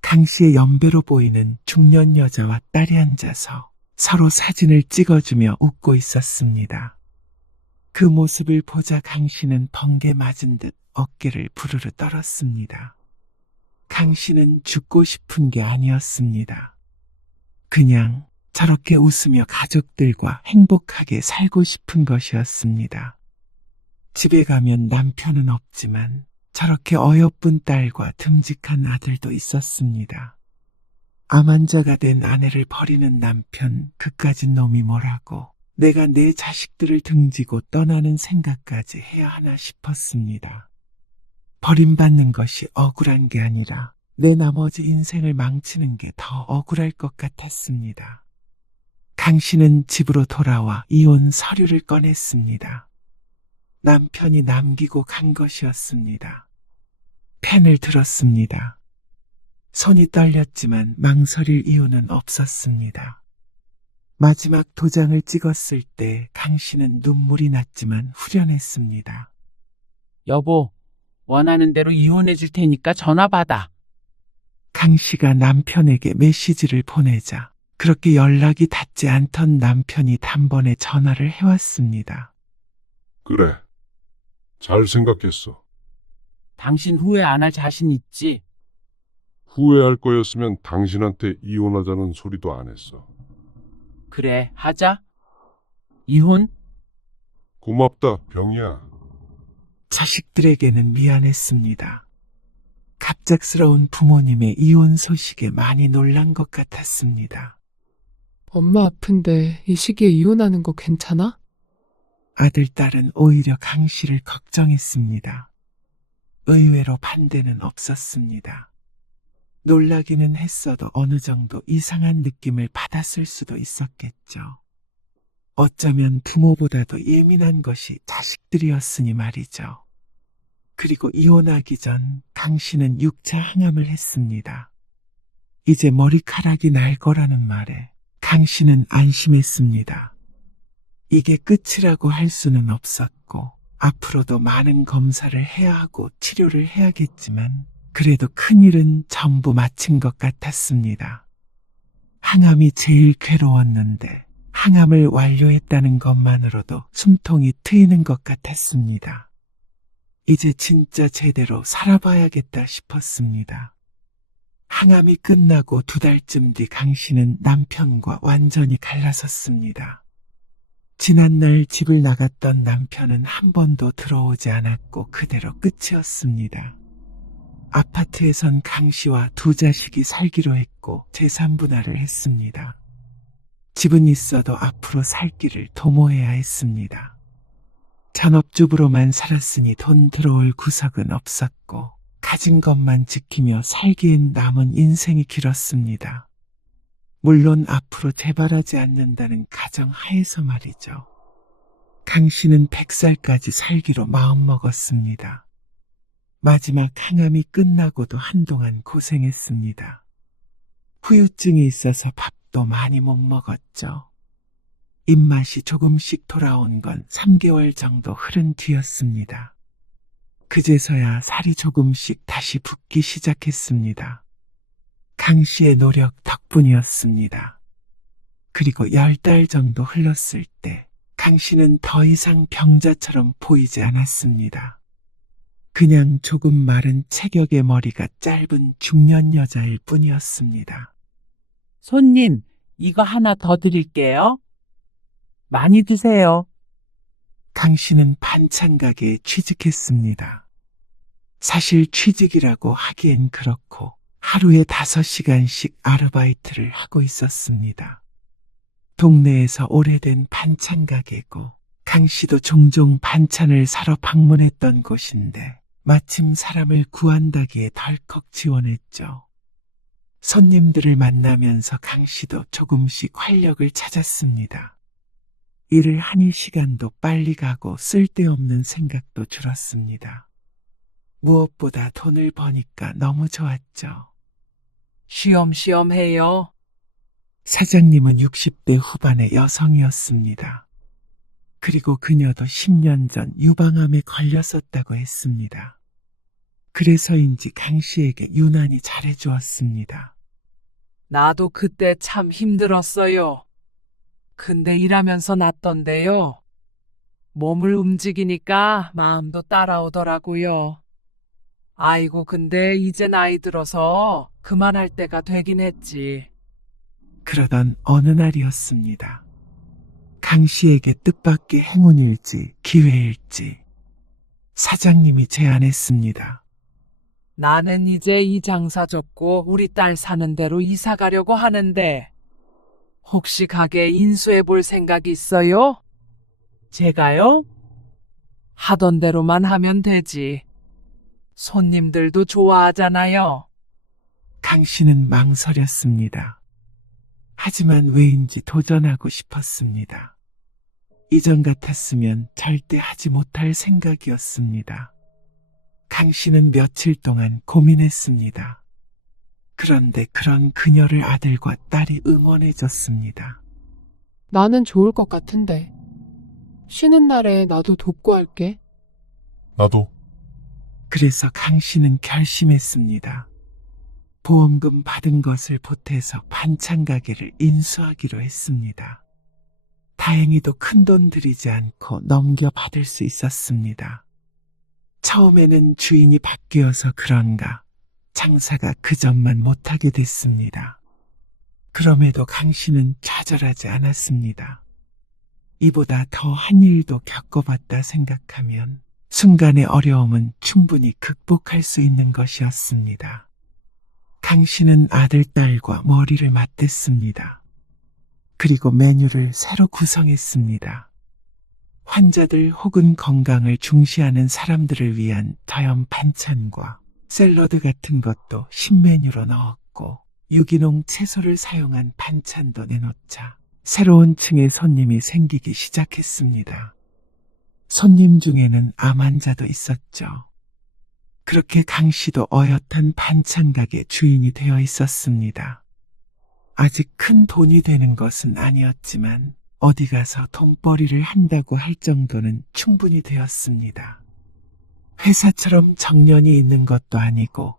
강 씨의 연배로 보이는 중년 여자와 딸이 앉아서 서로 사진을 찍어주며 웃고 있었습니다. 그 모습을 보자 강 씨는 번개 맞은 듯 어깨를 부르르 떨었습니다. 강 씨는 죽고 싶은 게 아니었습니다. 그냥 저렇게 웃으며 가족들과 행복하게 살고 싶은 것이었습니다. 집에 가면 남편은 없지만 저렇게 어여쁜 딸과 듬직한 아들도 있었습니다. 암환자가 된 아내를 버리는 남편, 그까진 놈이 뭐라고 내가 내 자식들을 등지고 떠나는 생각까지 해야 하나 싶었습니다. 버림받는 것이 억울한 게 아니라 내 나머지 인생을 망치는 게 더 억울할 것 같았습니다. 강 씨는 집으로 돌아와 이혼 서류를 꺼냈습니다. 남편이 남기고 간 것이었습니다. 펜을 들었습니다. 손이 떨렸지만 망설일 이유는 없었습니다. 마지막 도장을 찍었을 때 강 씨는 눈물이 났지만 후련했습니다. 여보, 원하는 대로 이혼해 줄 테니까 전화 받아. 강 씨가 남편에게 메시지를 보내자 그렇게 연락이 닿지 않던 남편이 단번에 전화를 해왔습니다. 그래. 잘 생각했어. 당신 후회 안 할 자신 있지? 후회할 거였으면 당신한테 이혼하자는 소리도 안 했어. 그래, 하자. 이혼? 고맙다, 병이야. 자식들에게는 미안했습니다. 갑작스러운 부모님의 이혼 소식에 많이 놀란 것 같았습니다. 엄마 아픈데 이 시기에 이혼하는 거 괜찮아? 아들, 딸은 오히려 강 씨를 걱정했습니다. 의외로 반대는 없었습니다. 놀라기는 했어도 어느 정도 이상한 느낌을 받았을 수도 있었겠죠. 어쩌면 부모보다도 예민한 것이 자식들이었으니 말이죠. 그리고 이혼하기 전 강 씨는 6차 항암을 했습니다. 이제 머리카락이 날 거라는 말에 강 씨는 안심했습니다. 이게 끝이라고 할 수는 없었고 앞으로도 많은 검사를 해야 하고 치료를 해야겠지만 그래도 큰일은 전부 마친 것 같았습니다. 항암이 제일 괴로웠는데 항암을 완료했다는 것만으로도 숨통이 트이는 것 같았습니다. 이제 진짜 제대로 살아봐야겠다 싶었습니다. 항암이 끝나고 2달쯤 뒤 강 씨는 남편과 완전히 갈라섰습니다. 지난날 집을 나갔던 남편은 한 번도 들어오지 않았고 그대로 끝이었습니다. 아파트에선 강 씨와 2 자식이 살기로 했고 재산 분할을 했습니다. 집은 있어도 앞으로 살 길을 도모해야 했습니다. 전업주부로만 살았으니 돈 들어올 구석은 없었고 가진 것만 지키며 살기엔 남은 인생이 길었습니다. 물론 앞으로 재발하지 않는다는 가정하에서 말이죠. 강 씨는 100살까지 살기로 마음먹었습니다. 마지막 항암이 끝나고도 한동안 고생했습니다. 후유증이 있어서 밥도 많이 못 먹었죠. 입맛이 조금씩 돌아온 건 3개월 정도 흐른 뒤였습니다. 그제서야 살이 조금씩 다시 붓기 시작했습니다. 강 씨의 노력 덕분이었습니다. 그리고 10달 정도 흘렀을 때 강 씨는 더 이상 병자처럼 보이지 않았습니다. 그냥 조금 마른 체격의 머리가 짧은 중년 여자일 뿐이었습니다. 손님, 이거 하나 더 드릴게요. 많이 드세요. 강 씨는 반찬 가게에 취직했습니다. 사실 취직이라고 하기엔 그렇고 하루에 5시간씩 아르바이트를 하고 있었습니다. 동네에서 오래된 반찬 가게고 강 씨도 종종 반찬을 사러 방문했던 곳인데 마침 사람을 구한다기에 덜컥 지원했죠. 손님들을 만나면서 강 씨도 조금씩 활력을 찾았습니다. 일을 하니 시간도 빨리 가고 쓸데없는 생각도 줄었습니다. 무엇보다 돈을 버니까 너무 좋았죠. 쉬엄쉬엄 해요. 사장님은 60대 후반의 여성이었습니다. 그리고 그녀도 10년 전 유방암에 걸렸었다고 했습니다. 그래서인지 강 씨에게 유난히 잘해주었습니다. 나도 그때 참 힘들었어요. 근데 일하면서 낫던데요. 몸을 움직이니까 마음도 따라오더라고요. 아이고, 근데 이제 나이 들어서 그만할 때가 되긴 했지. 그러던 어느 날이었습니다. 강 씨에게 뜻밖의 행운일지 기회일지 사장님이 제안했습니다. 나는 이제 이 장사 접고 우리 딸 사는 데로 이사 가려고 하는데 혹시 가게 인수해 볼 생각 있어요? 제가요? 하던 대로만 하면 되지. 손님들도 좋아하잖아요. 강 씨는 망설였습니다. 하지만 왜인지 도전하고 싶었습니다. 이전 같았으면 절대 하지 못할 생각이었습니다. 강 씨는 며칠 동안 고민했습니다. 그런데 그런 그녀를 아들과 딸이 응원해줬습니다. 나는 좋을 것 같은데. 쉬는 날에 나도 돕고 할게. 나도. 그래서 강 씨는 결심했습니다. 보험금 받은 것을 보태서 반찬 가게를 인수하기로 했습니다. 다행히도 큰돈 들이지 않고 넘겨받을 수 있었습니다. 처음에는 주인이 바뀌어서 그런가 장사가 그전만 못하게 됐습니다. 그럼에도 강 씨는 좌절하지 않았습니다. 이보다 더 한 일도 겪어봤다 생각하면 순간의 어려움은 충분히 극복할 수 있는 것이었습니다. 강 씨는 아들, 딸과 머리를 맞댔습니다. 그리고 메뉴를 새로 구성했습니다. 환자들 혹은 건강을 중시하는 사람들을 위한 저염 반찬과 샐러드 같은 것도 신메뉴로 넣었고 유기농 채소를 사용한 반찬도 내놓자 새로운 층의 손님이 생기기 시작했습니다. 손님 중에는 암 환자도 있었죠. 그렇게 강 씨도 어엿한 반찬 가게 주인이 되어 있었습니다. 아직 큰 돈이 되는 것은 아니었지만 어디 가서 돈벌이를 한다고 할 정도는 충분히 되었습니다. 회사처럼 정년이 있는 것도 아니고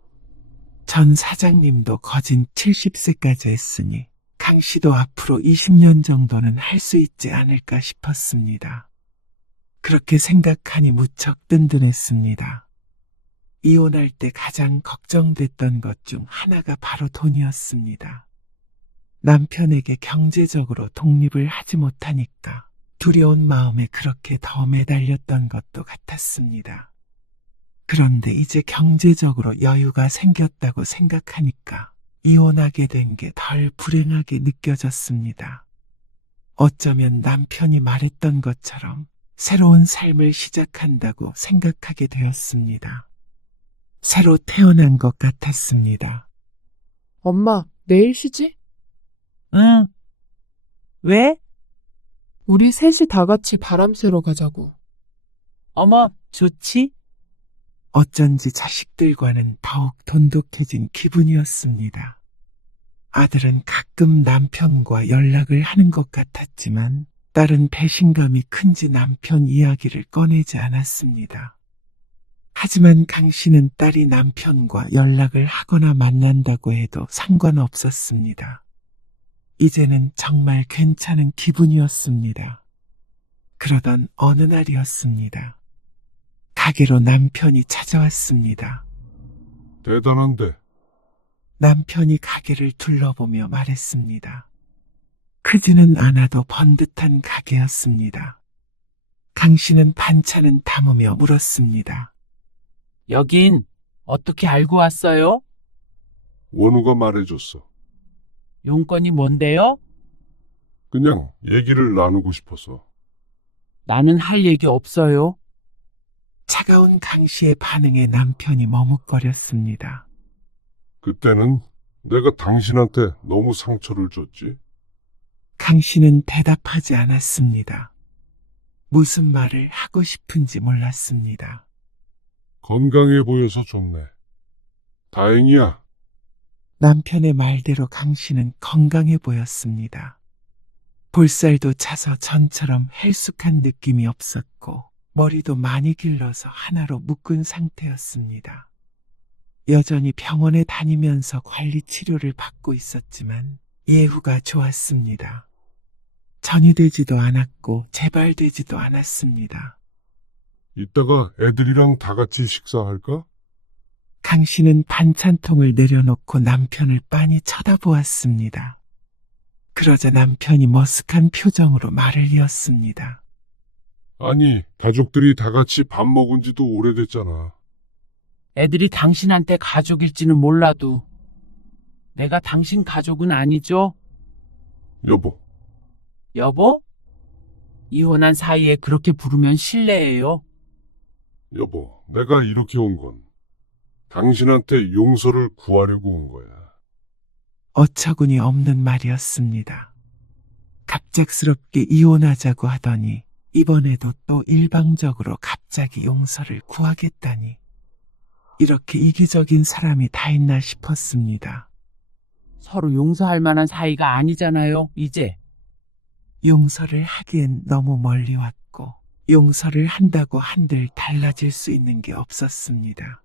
전 사장님도 거진 70세까지 했으니 강 씨도 앞으로 20년 정도는 할 수 있지 않을까 싶었습니다. 그렇게 생각하니 무척 든든했습니다. 이혼할 때 가장 걱정됐던 것 중 하나가 바로 돈이었습니다. 남편에게 경제적으로 독립을 하지 못하니까 두려운 마음에 그렇게 더 매달렸던 것도 같았습니다. 그런데 이제 경제적으로 여유가 생겼다고 생각하니까 이혼하게 된 게 덜 불행하게 느껴졌습니다. 어쩌면 남편이 말했던 것처럼 새로운 삶을 시작한다고 생각하게 되었습니다. 새로 태어난 것 같았습니다. 엄마, 내일 쉬지? 응. 왜? 우리 셋이 다 같이 바람 쐬러 가자고. 어머, 좋지? 어쩐지 자식들과는 더욱 돈독해진 기분이었습니다. 아들은 가끔 남편과 연락을 하는 것 같았지만 딸은 배신감이 큰지 남편 이야기를 꺼내지 않았습니다. 하지만 강 씨는 딸이 남편과 연락을 하거나 만난다고 해도 상관없었습니다. 이제는 정말 괜찮은 기분이었습니다. 그러던 어느 날이었습니다. 가게로 남편이 찾아왔습니다. 대단한데. 남편이 가게를 둘러보며 말했습니다. 크지는 않아도 번듯한 가게였습니다. 강 씨는 반찬은 담으며 물었습니다. 여긴 어떻게 알고 왔어요? 원우가 말해줬어. 용건이 뭔데요? 그냥 얘기를 나누고 싶어서. 나는 할 얘기 없어요. 차가운 강 씨의 반응에 남편이 머뭇거렸습니다. 그때는 내가 당신한테 너무 상처를 줬지? 강 씨는 대답하지 않았습니다. 무슨 말을 하고 싶은지 몰랐습니다. 건강해 보여서 좋네. 다행이야. 남편의 말대로 강 씨는 건강해 보였습니다. 볼살도 차서 전처럼 헬쑥한 느낌이 없었고 머리도 많이 길러서 하나로 묶은 상태였습니다. 여전히 병원에 다니면서 관리 치료를 받고 있었지만 예후가 좋았습니다. 전이되지도 않았고 재발되지도 않았습니다. 이따가 애들이랑 다 같이 식사할까? 강 씨는 반찬통을 내려놓고 남편을 빤히 쳐다보았습니다. 그러자 남편이 머쓱한 표정으로 말을 이었습니다. 아니, 가족들이 다 같이 밥 먹은 지도 오래됐잖아. 애들이 당신한테 가족일지는 몰라도 내가 당신 가족은 아니죠? 여보, 여보? 이혼한 사이에 그렇게 부르면 실례예요. 여보, 내가 이렇게 온 건 당신한테 용서를 구하려고 온 거야. 어처구니 없는 말이었습니다. 갑작스럽게 이혼하자고 하더니 이번에도 또 일방적으로 갑자기 용서를 구하겠다니. 이렇게 이기적인 사람이 다 있나 싶었습니다. 서로 용서할 만한 사이가 아니잖아요, 이제. 용서를 하기엔 너무 멀리 왔고 용서를 한다고 한들 달라질 수 있는 게 없었습니다.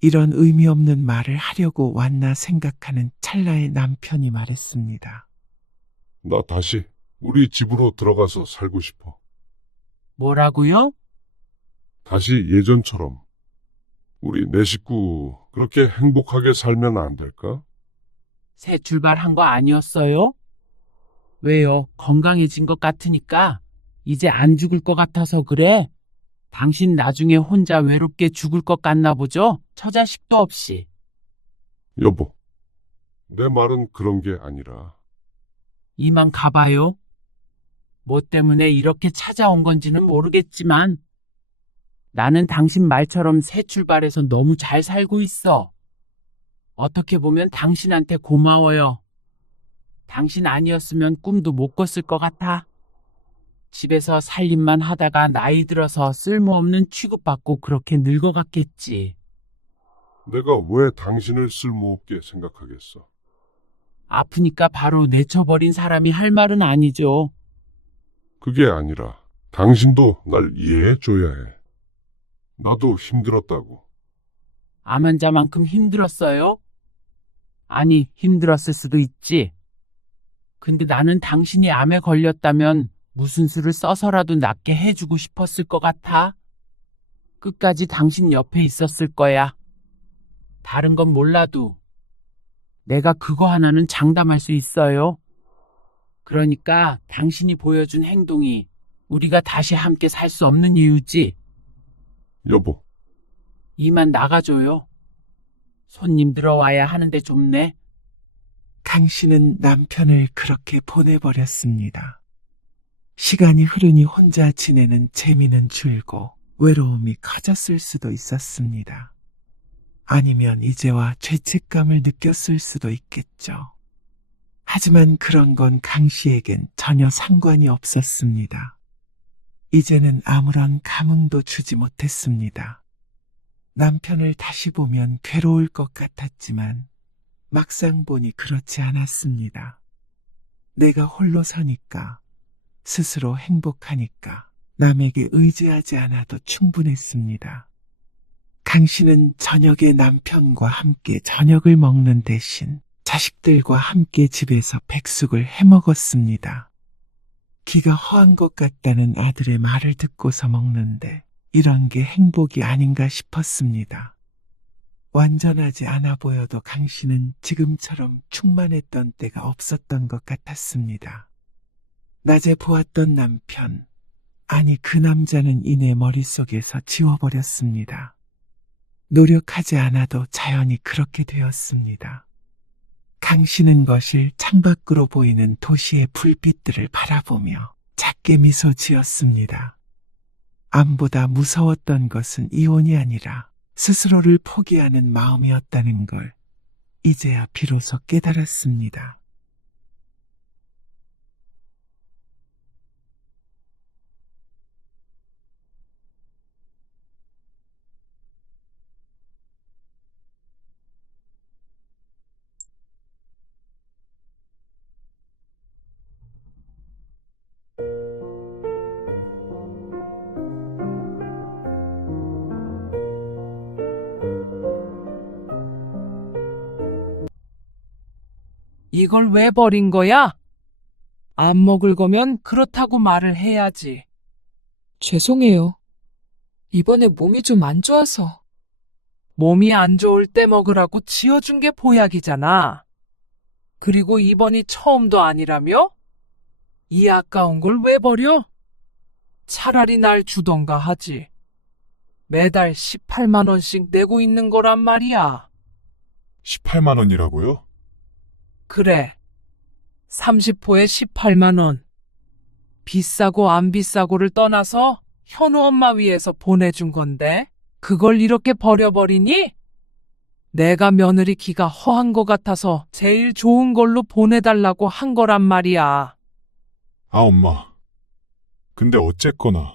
이런 의미 없는 말을 하려고 왔나 생각하는 찰나에 남편이 말했습니다. 나 다시 우리 집으로 들어가서 살고 싶어. 뭐라고요? 다시 예전처럼 우리 네 식구 그렇게 행복하게 살면 안 될까? 새 출발한 거 아니었어요? 왜요? 건강해진 것 같으니까 이제 안 죽을 것 같아서 그래? 당신 나중에 혼자 외롭게 죽을 것 같나 보죠? 처자식도 없이. 여보, 내 말은 그런 게 아니라 이만 가봐요. 뭐 때문에 이렇게 찾아온 건지는 모르겠지만 나는 당신 말처럼 새 출발해서 너무 잘 살고 있어. 어떻게 보면 당신한테 고마워요. 당신 아니었으면 꿈도 못 꿨을 것 같아. 집에서 살림만 하다가 나이 들어서 쓸모없는 취급받고 그렇게 늙어갔겠지. 내가 왜 당신을 쓸모없게 생각하겠어? 아프니까 바로 내쳐버린 사람이 할 말은 아니죠. 그게 아니라 당신도 날 이해해줘야 해. 나도 힘들었다고. 암 환자만큼 힘들었어요? 아니, 힘들었을 수도 있지. 근데 나는 당신이 암에 걸렸다면 무슨 수를 써서라도 낫게 해주고 싶었을 것 같아. 끝까지 당신 옆에 있었을 거야. 다른 건 몰라도 내가 그거 하나는 장담할 수 있어요. 그러니까 당신이 보여준 행동이 우리가 다시 함께 살 수 없는 이유지. 여보, 이만 나가줘요. 손님 들어와야 하는데 좁네. 강 씨는 남편을 그렇게 보내버렸습니다. 시간이 흐르니 혼자 지내는 재미는 줄고 외로움이 커졌을 수도 있었습니다. 아니면 이제와 죄책감을 느꼈을 수도 있겠죠. 하지만 그런 건 강 씨에겐 전혀 상관이 없었습니다. 이제는 아무런 감흥도 주지 못했습니다. 남편을 다시 보면 괴로울 것 같았지만 막상 보니 그렇지 않았습니다. 내가 홀로 사니까, 스스로 행복하니까 남에게 의지하지 않아도 충분했습니다. 강 씨는 저녁에 남편과 함께 저녁을 먹는 대신 자식들과 함께 집에서 백숙을 해먹었습니다. 기가 허한 것 같다는 아들의 말을 듣고서 먹는데 이런 게 행복이 아닌가 싶었습니다. 완전하지 않아 보여도 강 씨는 지금처럼 충만했던 때가 없었던 것 같았습니다. 낮에 보았던 남편, 아니 그 남자는 이내 머릿속에서 지워버렸습니다. 노력하지 않아도 자연히 그렇게 되었습니다. 강 씨는 거실 창밖으로 보이는 도시의 불빛들을 바라보며 작게 미소 지었습니다. 암보다 무서웠던 것은 이혼이 아니라 스스로를 포기하는 마음이었다는 걸 이제야 비로소 깨달았습니다. 이걸 왜 버린 거야? 안 먹을 거면 그렇다고 말을 해야지. 죄송해요. 이번에 몸이 좀 안 좋아서. 몸이 안 좋을 때 먹으라고 지어준 게 보약이잖아. 그리고 이번이 처음도 아니라며? 이 아까운 걸 왜 버려? 차라리 날 주던가 하지. 매달 18만 원씩 내고 있는 거란 말이야. 18만 원이라고요? 그래. 30호에 18만 원. 비싸고 안 비싸고를 떠나서 현우 엄마 위해서 보내준 건데 그걸 이렇게 버려버리니? 내가 며느리 기가 허한 것 같아서 제일 좋은 걸로 보내달라고 한 거란 말이야. 아, 엄마. 근데 어쨌거나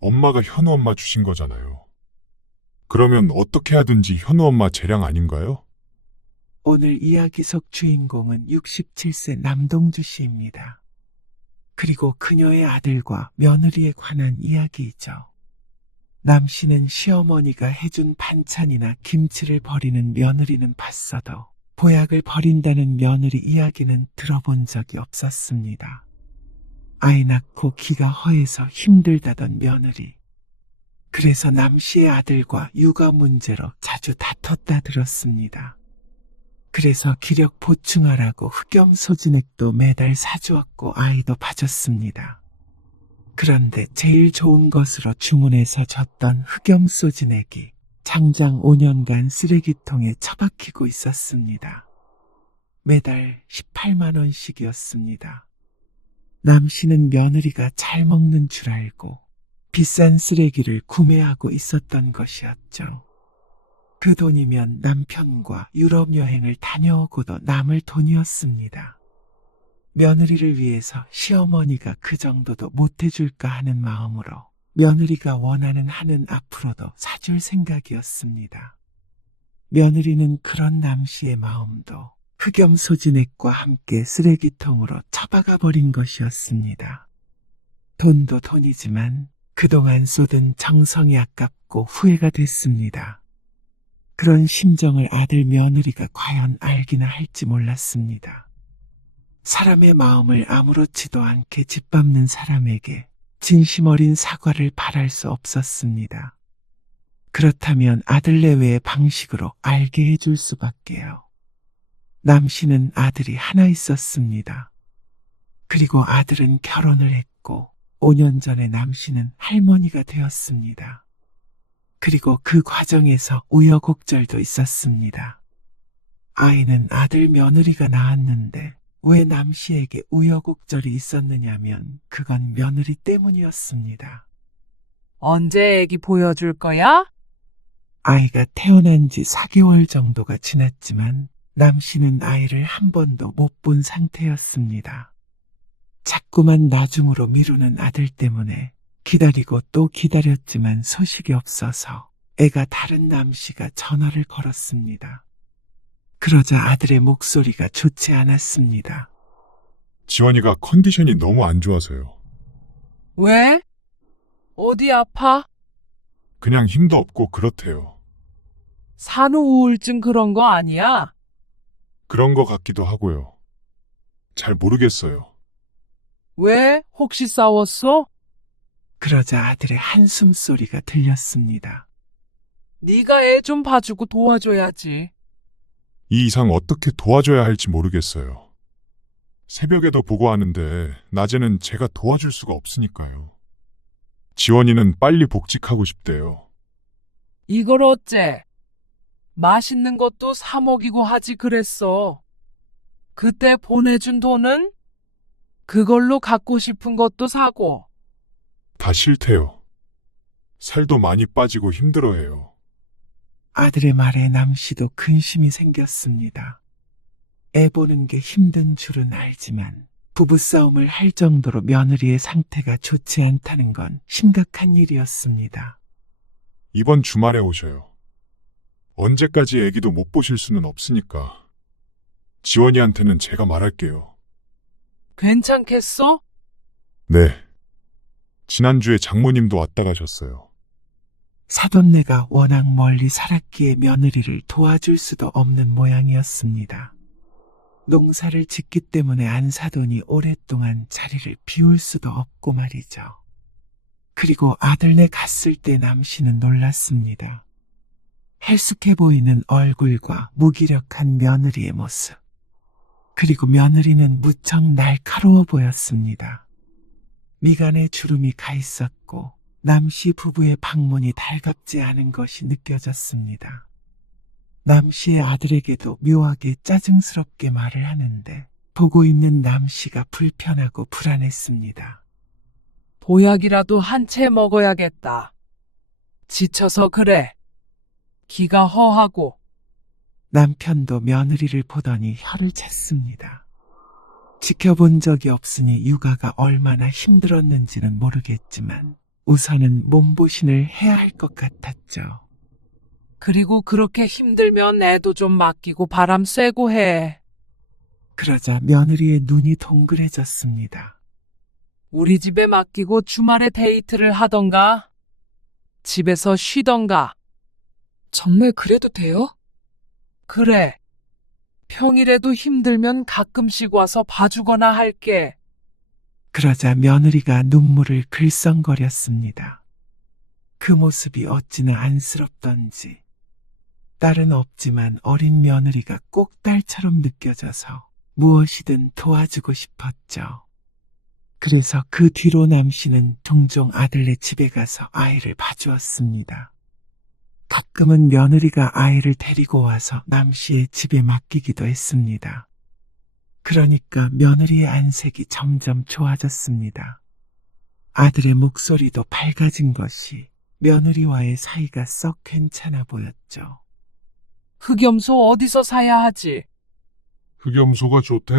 엄마가 현우 엄마 주신 거잖아요. 그러면 어떻게 하든지 현우 엄마 재량 아닌가요? 오늘 이야기 속 주인공은 67세 남동주 씨입니다. 그리고 그녀의 아들과 며느리에 관한 이야기이죠. 남 씨는 시어머니가 해준 반찬이나 김치를 버리는 며느리는 봤어도 보약을 버린다는 며느리 이야기는 들어본 적이 없었습니다. 아이 낳고 기가 허해서 힘들다던 며느리. 그래서 남 씨의 아들과 육아 문제로 자주 다퉜다 들었습니다. 그래서 기력 보충하라고 흑염소진액도 매달 사주었고 아이도 봐줬습니다. 그런데 제일 좋은 것으로 주문해서 줬던 흑염소진액이 장장 5년간 쓰레기통에 처박히고 있었습니다. 매달 18만 원씩이었습니다. 남 씨는 며느리가 잘 먹는 줄 알고 비싼 쓰레기를 구매하고 있었던 것이었죠. 그 돈이면 남편과 유럽 여행을 다녀오고도 남을 돈이었습니다. 며느리를 위해서 시어머니가 그 정도도 못해줄까 하는 마음으로 며느리가 원하는 한은 앞으로도 사줄 생각이었습니다. 며느리는 그런 남 씨의 마음도 흑염소진액과 함께 쓰레기통으로 처박아 버린 것이었습니다. 돈도 돈이지만 그동안 쏟은 정성이 아깝고 후회가 됐습니다. 그런 심정을 아들 며느리가 과연 알기나 할지 몰랐습니다. 사람의 마음을 아무렇지도 않게 짓밟는 사람에게 진심 어린 사과를 바랄 수 없었습니다. 그렇다면 아들 내외의 방식으로 알게 해줄 수밖에요. 남 씨는 아들이 하나 있었습니다. 그리고 아들은 결혼을 했고 5년 전에 남 씨는 할머니가 되었습니다. 그리고 그 과정에서 우여곡절도 있었습니다. 아이는 아들 며느리가 낳았는데 왜 남 씨에게 우여곡절이 있었느냐면 그건 며느리 때문이었습니다. 언제 애기 보여줄 거야? 아이가 태어난 지 4개월 정도가 지났지만 남 씨는 아이를 한 번도 못 본 상태였습니다. 자꾸만 나중으로 미루는 아들 때문에 기다리고 또 기다렸지만 소식이 없어서 애가 다른 남 씨가 전화를 걸었습니다. 그러자 아들의 목소리가 좋지 않았습니다. 지원이가 컨디션이 너무 안 좋아서요. 왜? 어디 아파? 그냥 힘도 없고 그렇대요. 산후 우울증 그런 거 아니야? 그런 거 같기도 하고요. 잘 모르겠어요. 왜? 혹시 싸웠어? 그러자 아들의 한숨 소리가 들렸습니다. 네가 애 좀 봐주고 도와줘야지. 이 이상 어떻게 도와줘야 할지 모르겠어요. 새벽에도 보고하는데 낮에는 제가 도와줄 수가 없으니까요. 지원이는 빨리 복직하고 싶대요. 이걸 어째? 맛있는 것도 사 먹이고 하지 그랬어. 그때 보내준 돈은? 그걸로 갖고 싶은 것도 사고. 다 싫대요. 살도 많이 빠지고 힘들어해요. 아들의 말에 남씨도 근심이 생겼습니다. 애 보는 게 힘든 줄은 알지만 부부싸움을 할 정도로 며느리의 상태가 좋지 않다는 건 심각한 일이었습니다. 이번 주말에 오셔요. 언제까지 애기도 못 보실 수는 없으니까. 지원이한테는 제가 말할게요. 괜찮겠어? 네. 지난주에 장모님도 왔다 가셨어요. 사돈네가 워낙 멀리 살았기에 며느리를 도와줄 수도 없는 모양이었습니다. 농사를 짓기 때문에 안사돈이 오랫동안 자리를 비울 수도 없고 말이죠. 그리고 아들네 갔을 때 남씨는 놀랐습니다. 헬쑥해 보이는 얼굴과 무기력한 며느리의 모습. 그리고 며느리는 무척 날카로워 보였습니다. 미간에 주름이 가 있었고 남씨 부부의 방문이 달갑지 않은 것이 느껴졌습니다. 남씨의 아들에게도 묘하게 짜증스럽게 말을 하는데 보고 있는 남씨가 불편하고 불안했습니다. 보약이라도 한 채 먹어야겠다. 지쳐서 그래. 기가 허하고. 남편도 며느리를 보더니 혀를 찼습니다. 지켜본 적이 없으니 육아가 얼마나 힘들었는지는 모르겠지만 우선은 몸보신을 해야 할 것 같았죠. 그리고 그렇게 힘들면 애도 좀 맡기고 바람 쐬고 해. 그러자 며느리의 눈이 동그래졌습니다. 우리 집에 맡기고 주말에 데이트를 하던가, 집에서 쉬던가. 정말 그래도 돼요? 그래. 평일에도 힘들면 가끔씩 와서 봐주거나 할게. 그러자 며느리가 눈물을 글썽거렸습니다. 그 모습이 어찌나 안쓰럽던지. 딸은 없지만 어린 며느리가 꼭 딸처럼 느껴져서 무엇이든 도와주고 싶었죠. 그래서 그 뒤로 남씨는 종종 아들네 집에 가서 아이를 봐주었습니다. 가끔은 며느리가 아이를 데리고 와서 남씨의 집에 맡기기도 했습니다. 그러니까 며느리의 안색이 점점 좋아졌습니다. 아들의 목소리도 밝아진 것이 며느리와의 사이가 썩 괜찮아 보였죠. 흑염소 어디서 사야 하지? 흑염소가 좋대?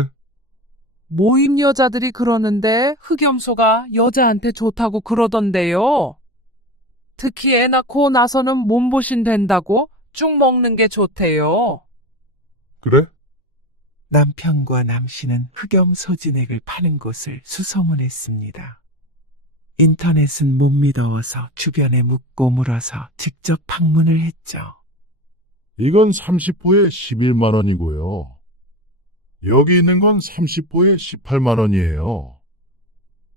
모임 여자들이 그러는데 흑염소가 여자한테 좋다고 그러던데요. 특히 애 낳고 나서는 몸보신 된다고 쭉 먹는 게 좋대요. 그래? 남편과 남씨는 흑염소 진액을 파는 곳을 수소문했습니다. 인터넷은 못 믿어서 주변에 묻고 물어서 직접 방문을 했죠. 이건 30호에 11만 원이고요. 여기 있는 건 30호에 18만 원이에요.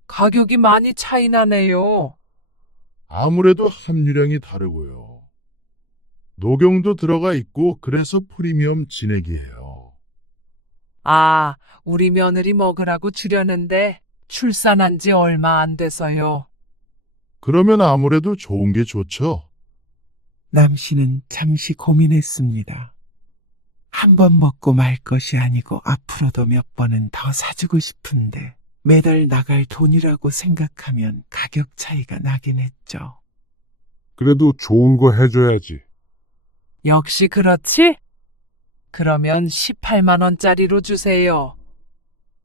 가격이 많이 차이 나네요. 아무래도 함유량이 다르고요. 녹용도 들어가 있고 그래서 프리미엄 진액이에요. 아, 우리 며느리 먹으라고 주려는데 출산한 지 얼마 안 돼서요. 그러면 아무래도 좋은 게 좋죠. 남씨는 잠시 고민했습니다. 한 번 먹고 말 것이 아니고 앞으로도 몇 번은 더 사주고 싶은데 매달 나갈 돈이라고 생각하면 가격 차이가 나긴 했죠. 그래도 좋은 거 해줘야지. 역시 그렇지? 그러면 18만 원짜리로 주세요.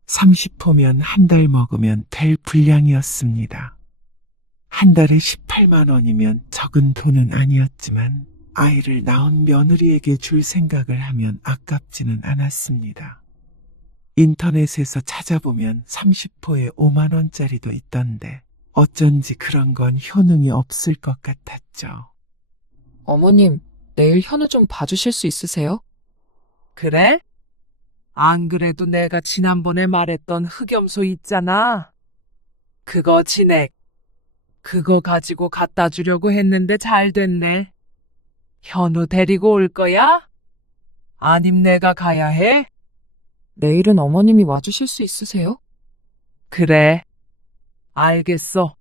30호면 한 달 먹으면 될 분량이었습니다. 한 달에 18만 원이면 적은 돈은 아니었지만 아이를 낳은 며느리에게 줄 생각을 하면 아깝지는 않았습니다. 인터넷에서 찾아보면 30호에 5만 원짜리도 있던데 어쩐지 그런 건 효능이 없을 것 같았죠. 어머님, 내일 현우 좀 봐주실 수 있으세요? 그래? 안 그래도 내가 지난번에 말했던 흑염소 있잖아. 그거 진액. 그거 가지고 갖다 주려고 했는데 잘 됐네. 현우 데리고 올 거야? 아님 내가 가야 해? 내일은 어머님이 와주실 수 있으세요? 그래. 알겠어.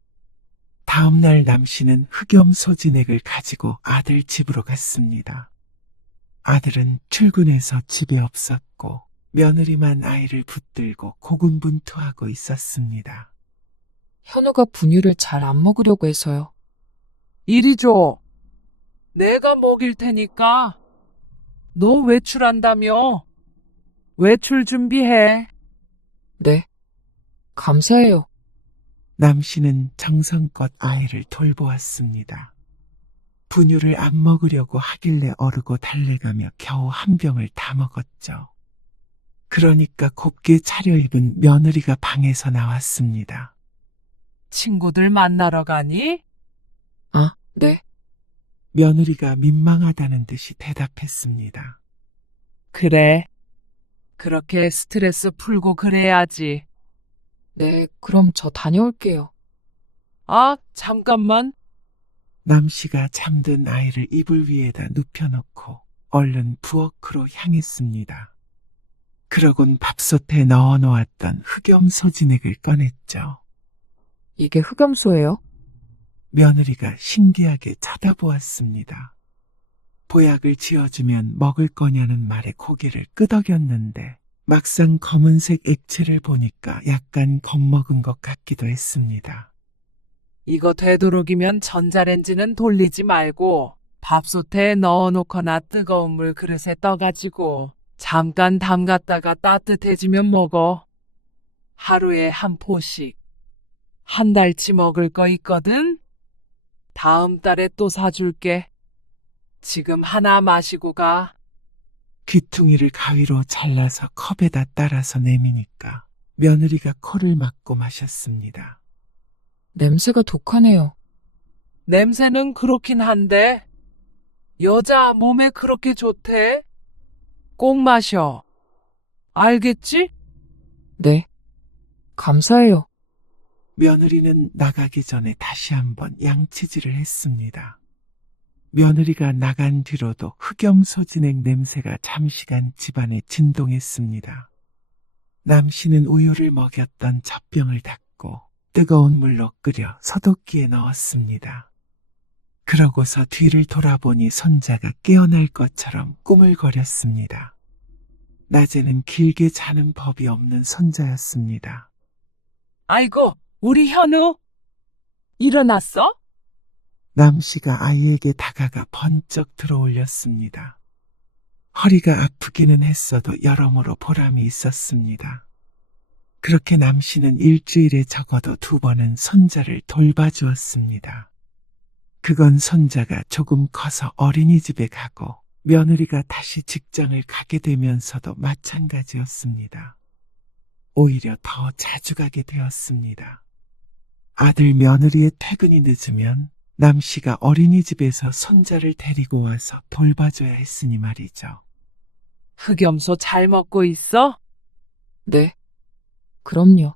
다음 날 남씨는 흑염소 진액을 가지고 아들 집으로 갔습니다. 아들은 출근해서 집에 없었고 며느리만 아이를 붙들고 고군분투하고 있었습니다. 현우가 분유를 잘 안 먹으려고 해서요. 이리 줘. 내가 먹일 테니까 너 외출한다며. 외출 준비해. 네. 감사해요. 남 씨는 정성껏 아이를 돌보았습니다. 분유를 안 먹으려고 하길래 어르고 달래가며 겨우 한 병을 다 먹었죠. 그러니까 곱게 차려입은 며느리가 방에서 나왔습니다. 친구들 만나러 가니? 아, 네. 며느리가 민망하다는 듯이 대답했습니다. 그래. 그렇게 스트레스 풀고 그래야지. 네, 그럼 저 다녀올게요. 아, 잠깐만. 남 씨가 잠든 아이를 이불 위에다 눕혀놓고 얼른 부엌으로 향했습니다. 그러곤 밥솥에 넣어놓았던 흑염소 진액을 꺼냈죠. 이게 흑염소예요? 며느리가 신기하게 쳐다보았습니다. 보약을 지어주면 먹을 거냐는 말에 고개를 끄덕였는데 막상 검은색 액체를 보니까 약간 겁먹은 것 같기도 했습니다. 이거 되도록이면 전자레인지는 돌리지 말고 밥솥에 넣어놓거나 뜨거운 물 그릇에 떠가지고 잠깐 담갔다가 따뜻해지면 먹어. 하루에 한 포씩. 한 달치 먹을 거 있거든? 다음 달에 또 사줄게. 지금 하나 마시고 가. 귀퉁이를 가위로 잘라서 컵에다 따라서 내미니까 며느리가 코를 막고 마셨습니다. 냄새가 독하네요. 냄새는 그렇긴 한데 여자 몸에 그렇게 좋대? 꼭 마셔. 알겠지? 네. 감사해요. 며느리는 나가기 전에 다시 한번 양치질을 했습니다. 며느리가 나간 뒤로도 흑염소 진액 냄새가 잠시간 집안에 진동했습니다. 남 씨는 우유를 먹였던 젖병을 닫고 뜨거운 물로 끓여 소독기에 넣었습니다. 그러고서 뒤를 돌아보니 손자가 깨어날 것처럼 꾸물거렸습니다. 낮에는 길게 자는 법이 없는 손자였습니다. 아이고, 우리 현우. 일어났어? 남 씨가 아이에게 다가가 번쩍 들어올렸습니다. 허리가 아프기는 했어도 여러모로 보람이 있었습니다. 그렇게 남 씨는 일주일에 적어도 2번은 손자를 돌봐주었습니다. 그건 손자가 조금 커서 어린이집에 가고 며느리가 다시 직장을 가게 되면서도 마찬가지였습니다. 오히려 더 자주 가게 되었습니다. 아들 며느리의 퇴근이 늦으면 남 씨가 어린이집에서 손자를 데리고 와서 돌봐줘야 했으니 말이죠. 흑염소 잘 먹고 있어? 네. 그럼요.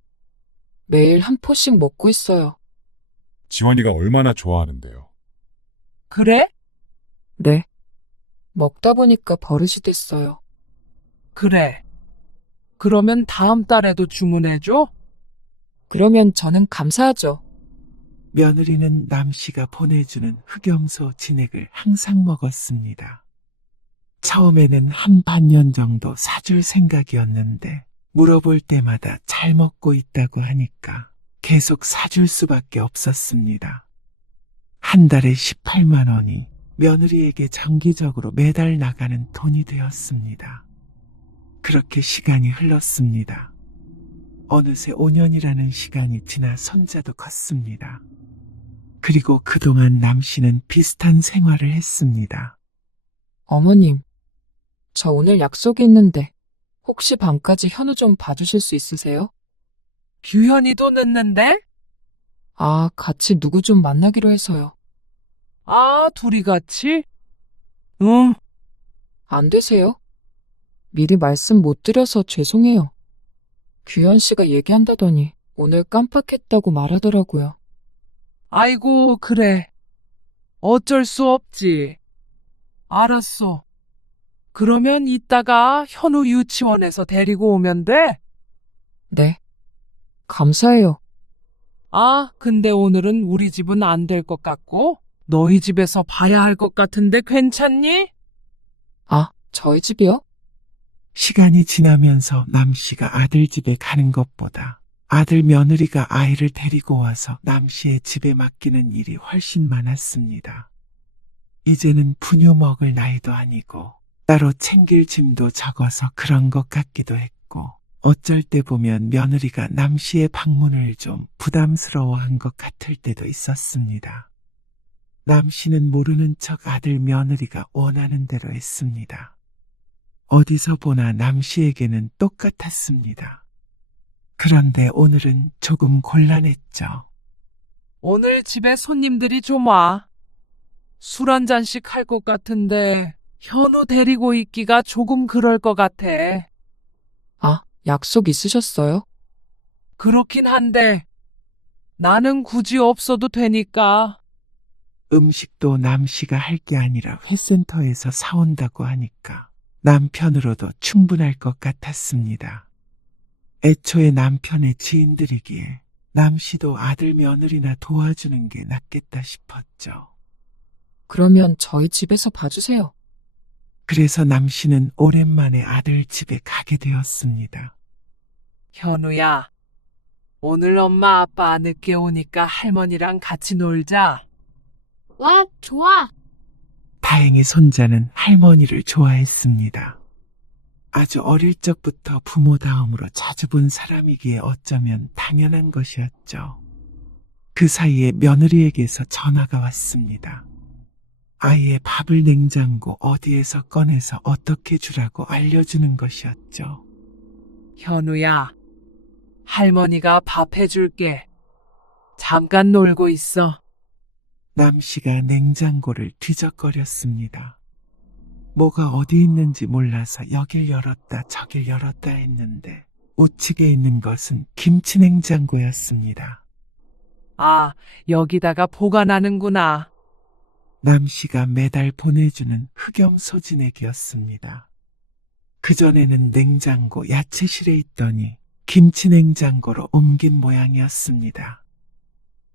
매일 한 포씩 먹고 있어요. 지원이가 얼마나 좋아하는데요. 그래? 네. 먹다 보니까 버릇이 됐어요. 그래. 그러면 다음 달에도 주문해줘? 그러면 저는 감사하죠. 며느리는 남 씨가 보내주는 흑염소 진액을 항상 먹었습니다. 처음에는 한 반년 정도 사줄 생각이었는데 물어볼 때마다 잘 먹고 있다고 하니까 계속 사줄 수밖에 없었습니다. 한 달에 18만 원이 며느리에게 정기적으로 매달 나가는 돈이 되었습니다. 그렇게 시간이 흘렀습니다. 어느새 5년이라는 시간이 지나 손자도 컸습니다. 그리고 그동안 남 씨는 비슷한 생활을 했습니다. 어머님, 저 오늘 약속이 있는데 혹시 밤까지 현우 좀 봐주실 수 있으세요? 규현이도 늦는데? 아, 같이 누구 좀 만나기로 해서요. 아, 둘이 같이? 응. 안 되세요? 미리 말씀 못 드려서 죄송해요. 규현 씨가 얘기한다더니 오늘 깜빡했다고 말하더라고요. 아이고, 그래. 어쩔 수 없지. 알았어. 그러면 이따가 현우 유치원에서 데리고 오면 돼? 네. 감사해요. 아, 근데 오늘은 우리 집은 안 될 것 같고, 너희 집에서 봐야 할 것 같은데 괜찮니? 아, 저희 집이요? 시간이 지나면서 남 씨가 아들 집에 가는 것보다 아들 며느리가 아이를 데리고 와서 남 씨의 집에 맡기는 일이 훨씬 많았습니다. 이제는 분유 먹을 나이도 아니고 따로 챙길 짐도 적어서 그런 것 같기도 했고 어쩔 때 보면 며느리가 남 씨의 방문을 좀 부담스러워한 것 같을 때도 있었습니다. 남 씨는 모르는 척 아들 며느리가 원하는 대로 했습니다. 어디서 보나 남 씨에게는 똑같았습니다. 그런데 오늘은 조금 곤란했죠. 오늘 집에 손님들이 좀 와. 술 한 잔씩 할 것 같은데 현우 데리고 있기가 조금 그럴 것 같아. 아, 약속 있으셨어요? 그렇긴 한데 나는 굳이 없어도 되니까. 음식도 남 씨가 할 게 아니라 회센터에서 사온다고 하니까 남편으로도 충분할 것 같았습니다. 애초에 남편의 지인들이기에 남 씨도 아들 며느리나 도와주는 게 낫겠다 싶었죠. 그러면 저희 집에서 봐주세요. 그래서 남 씨는 오랜만에 아들 집에 가게 되었습니다. 현우야, 오늘 엄마 아빠 늦게 오니까 할머니랑 같이 놀자. 와, 좋아. 다행히 손자는 할머니를 좋아했습니다. 아주 어릴 적부터 부모 다음으로 자주 본 사람이기에 어쩌면 당연한 것이었죠. 그 사이에 며느리에게서 전화가 왔습니다. 아이의 밥을 냉장고 어디에서 꺼내서 어떻게 주라고 알려주는 것이었죠. 현우야, 할머니가 밥 해줄게. 잠깐 놀고 있어. 남 씨가 냉장고를 뒤적거렸습니다. 뭐가 어디 있는지 몰라서 여길 열었다 저길 열었다 했는데 우측에 있는 것은 김치 냉장고였습니다. 아, 여기다가 보관하는구나. 남 씨가 매달 보내주는 흑염소 진액이었습니다. 그전에는 냉장고 야채실에 있더니 김치 냉장고로 옮긴 모양이었습니다.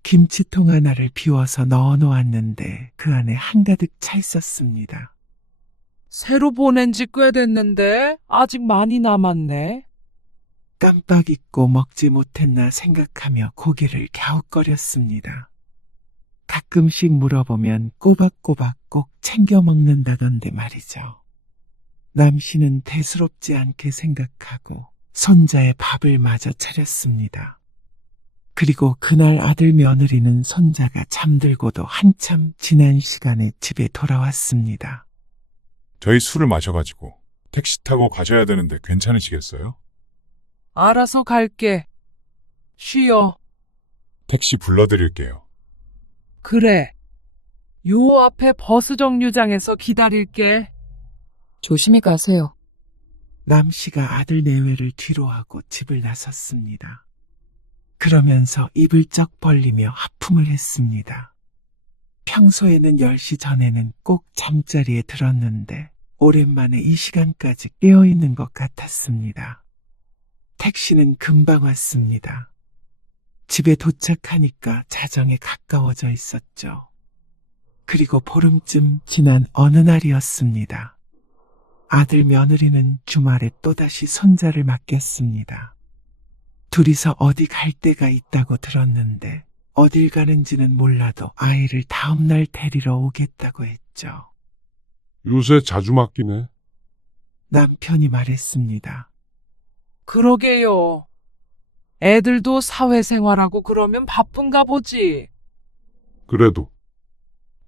김치통 하나를 비워서 넣어 놓았는데 그 안에 한가득 차 있었습니다. 새로 보낸 지 꽤 됐는데 아직 많이 남았네. 깜빡 잊고 먹지 못했나 생각하며 고개를 갸웃거렸습니다. 가끔씩 물어보면 꼬박꼬박 꼭 챙겨 먹는다던데 말이죠. 남 씨는 대수롭지 않게 생각하고 손자의 밥을 마저 차렸습니다. 그리고 그날 아들 며느리는 손자가 잠들고도 한참 지난 시간에 집에 돌아왔습니다. 저희 술을 마셔가지고 택시 타고 가셔야 되는데 괜찮으시겠어요? 알아서 갈게. 쉬어. 택시 불러드릴게요. 그래. 요 앞에 버스 정류장에서 기다릴게. 조심히 가세요. 남 씨가 아들 내외를 뒤로하고 집을 나섰습니다. 그러면서 입을 쩍 벌리며 하품을 했습니다. 평소에는 10시 전에는 꼭 잠자리에 들었는데 오랜만에 이 시간까지 깨어있는 것 같았습니다. 택시는 금방 왔습니다. 집에 도착하니까 자정에 가까워져 있었죠. 그리고 보름쯤 지난 어느 날이었습니다. 아들 며느리는 주말에 또다시 손자를 맡겼습니다. 둘이서 어디 갈 데가 있다고 들었는데 어딜 가는지는 몰라도 아이를 다음날 데리러 오겠다고 했죠. 요새 자주 맡기네. 남편이 말했습니다. 그러게요. 애들도 사회생활하고 그러면 바쁜가 보지. 그래도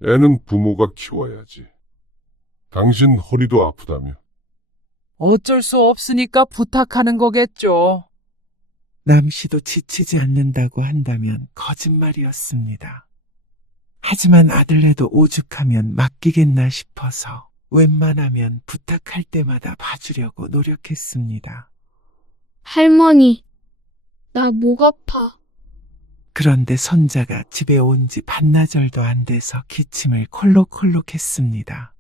애는 부모가 키워야지. 당신 허리도 아프다며. 어쩔 수 없으니까 부탁하는 거겠죠. 남 씨도 지치지 않는다고 한다면 거짓말이었습니다. 하지만 아들네도 오죽하면 맡기겠나 싶어서 웬만하면 부탁할 때마다 봐주려고 노력했습니다. 할머니, 나 목 아파. 그런데 손자가 집에 온 지 반나절도 안 돼서 기침을 콜록콜록 했습니다.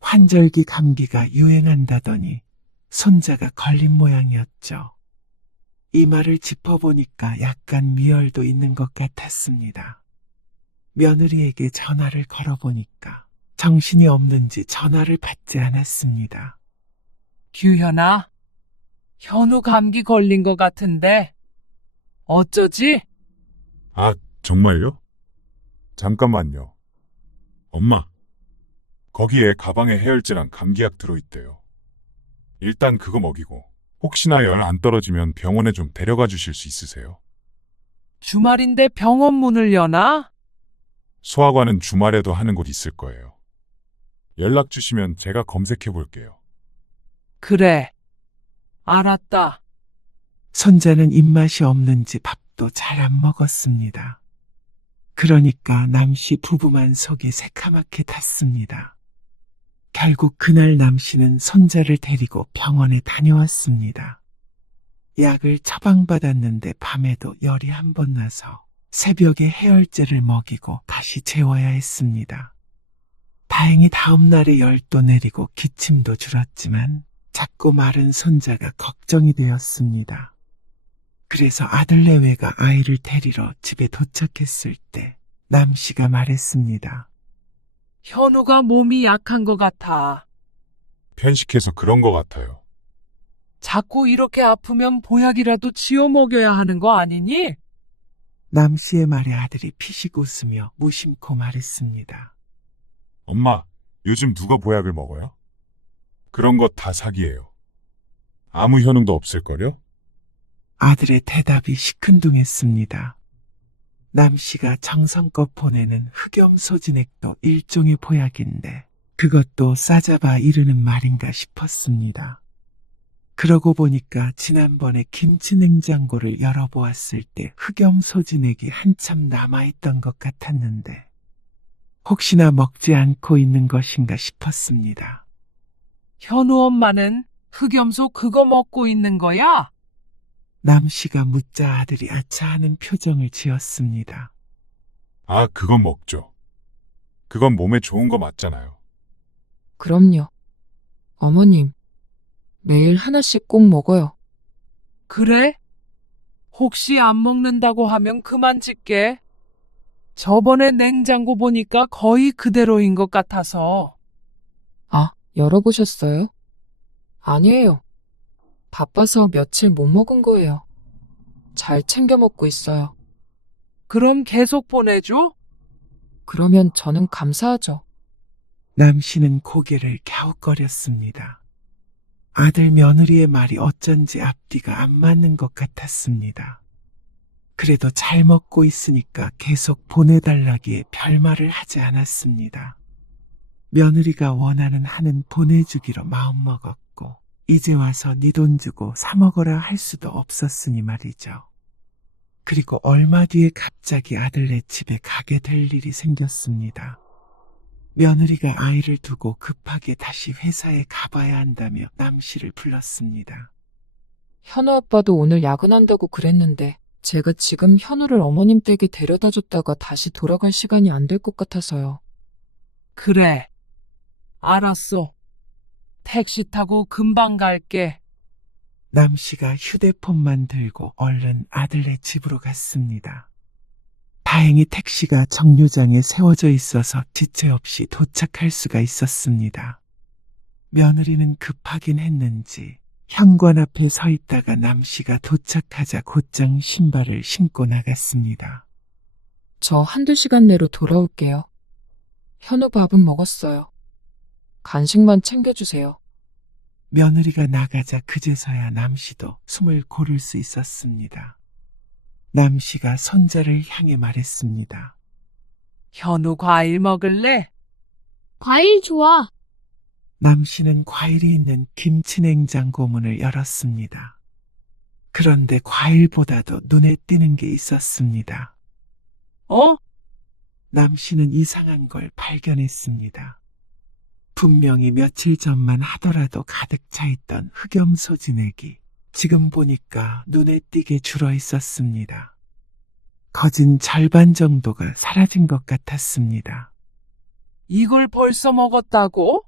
환절기 감기가 유행한다더니 손자가 걸린 모양이었죠. 이 말을 짚어보니까 약간 미열도 있는 것 같았습니다. 며느리에게 전화를 걸어보니까 정신이 없는지 전화를 받지 않았습니다. 규현아, 현우 감기 걸린 것 같은데 어쩌지? 아, 정말요? 잠깐만요. 엄마, 거기에 가방에 해열제랑 감기약 들어있대요. 일단 그거 먹이고 혹시나 열 안 떨어지면 병원에 좀 데려가 주실 수 있으세요? 주말인데 병원 문을 여나? 소아과는 주말에도 하는 곳 있을 거예요. 연락 주시면 제가 검색해 볼게요. 그래. 알았다. 손자는 입맛이 없는지 밥도 잘 안 먹었습니다. 그러니까 남씨 부부만 속이 새카맣게 탔습니다. 결국 그날 남씨는 손자를 데리고 병원에 다녀왔습니다. 약을 처방받았는데 밤에도 열이 한 번 나서 새벽에 해열제를 먹이고 다시 재워야 했습니다. 다행히 다음 날에 열도 내리고 기침도 줄었지만 작고 마른 손자가 걱정이 되었습니다. 그래서 아들내외가 아이를 데리러 집에 도착했을 때 남씨가 말했습니다. 현우가 몸이 약한 것 같아. 편식해서 그런 것 같아요. 자꾸 이렇게 아프면 보약이라도 지어 먹여야 하는 거 아니니? 남씨의 말에 아들이 피식 웃으며 무심코 말했습니다. 엄마, 요즘 누가 보약을 먹어요? 그런 거 다 사기예요. 아무 효능도 없을걸요? 아들의 대답이 시큰둥했습니다. 남씨가 정성껏 보내는 흑염소진액도 일종의 보약인데 그것도 싸잡아 이르는 말인가 싶었습니다. 그러고 보니까 지난번에 김치냉장고를 열어보았을 때 흑염소진액이 한참 남아있던 것 같았는데 혹시나 먹지 않고 있는 것인가 싶었습니다. 현우 엄마는 흑염소 그거 먹고 있는 거야? 남씨가 묻자 아들이 아차하는 표정을 지었습니다. 아, 그건 먹죠. 그건 몸에 좋은 거 맞잖아요. 그럼요. 어머님, 매일 하나씩 꼭 먹어요. 그래? 혹시 안 먹는다고 하면 그만 짓게. 저번에 냉장고 보니까 거의 그대로인 것 같아서. 아, 열어보셨어요? 아니에요. 바빠서 며칠 못 먹은 거예요. 잘 챙겨 먹고 있어요. 그럼 계속 보내줘? 그러면 저는 감사하죠. 남씨는 고개를 갸웃거렸습니다. 아들 며느리의 말이 어쩐지 앞뒤가 안 맞는 것 같았습니다. 그래도 잘 먹고 있으니까 계속 보내달라기에 별말을 하지 않았습니다. 며느리가 원하는 한은 보내주기로 마음먹었고 이제 와서 네 돈 주고 사 먹어라 할 수도 없었으니 말이죠. 그리고 얼마 뒤에 갑자기 아들네 집에 가게 될 일이 생겼습니다. 며느리가 아이를 두고 급하게 다시 회사에 가봐야 한다며 남씨를 불렀습니다. 현우 아빠도 오늘 야근한다고 그랬는데 제가 지금 현우를 어머님 댁에 데려다 줬다가 다시 돌아갈 시간이 안 될 것 같아서요. 그래. 알았어. 택시 타고 금방 갈게. 남씨가 휴대폰만 들고 얼른 아들네 집으로 갔습니다. 다행히 택시가 정류장에 세워져 있어서 지체 없이 도착할 수가 있었습니다. 며느리는 급하긴 했는지 현관 앞에 서 있다가 남씨가 도착하자 곧장 신발을 신고 나갔습니다. 저 한두 시간 내로 돌아올게요. 현우 밥은 먹었어요. 간식만 챙겨주세요. 며느리가 나가자 그제서야 남씨도 숨을 고를 수 있었습니다. 남씨가 손자를 향해 말했습니다. 현우 과일 먹을래? 과일 좋아. 남씨는 과일이 있는 김치냉장고 문을 열었습니다. 그런데 과일보다도 눈에 띄는 게 있었습니다. 어? 남씨는 이상한 걸 발견했습니다. 분명히 며칠 전만 하더라도 가득 차 있던 흑염소 진액이 지금 보니까 눈에 띄게 줄어 있었습니다. 거진 절반 정도가 사라진 것 같았습니다. 이걸 벌써 먹었다고?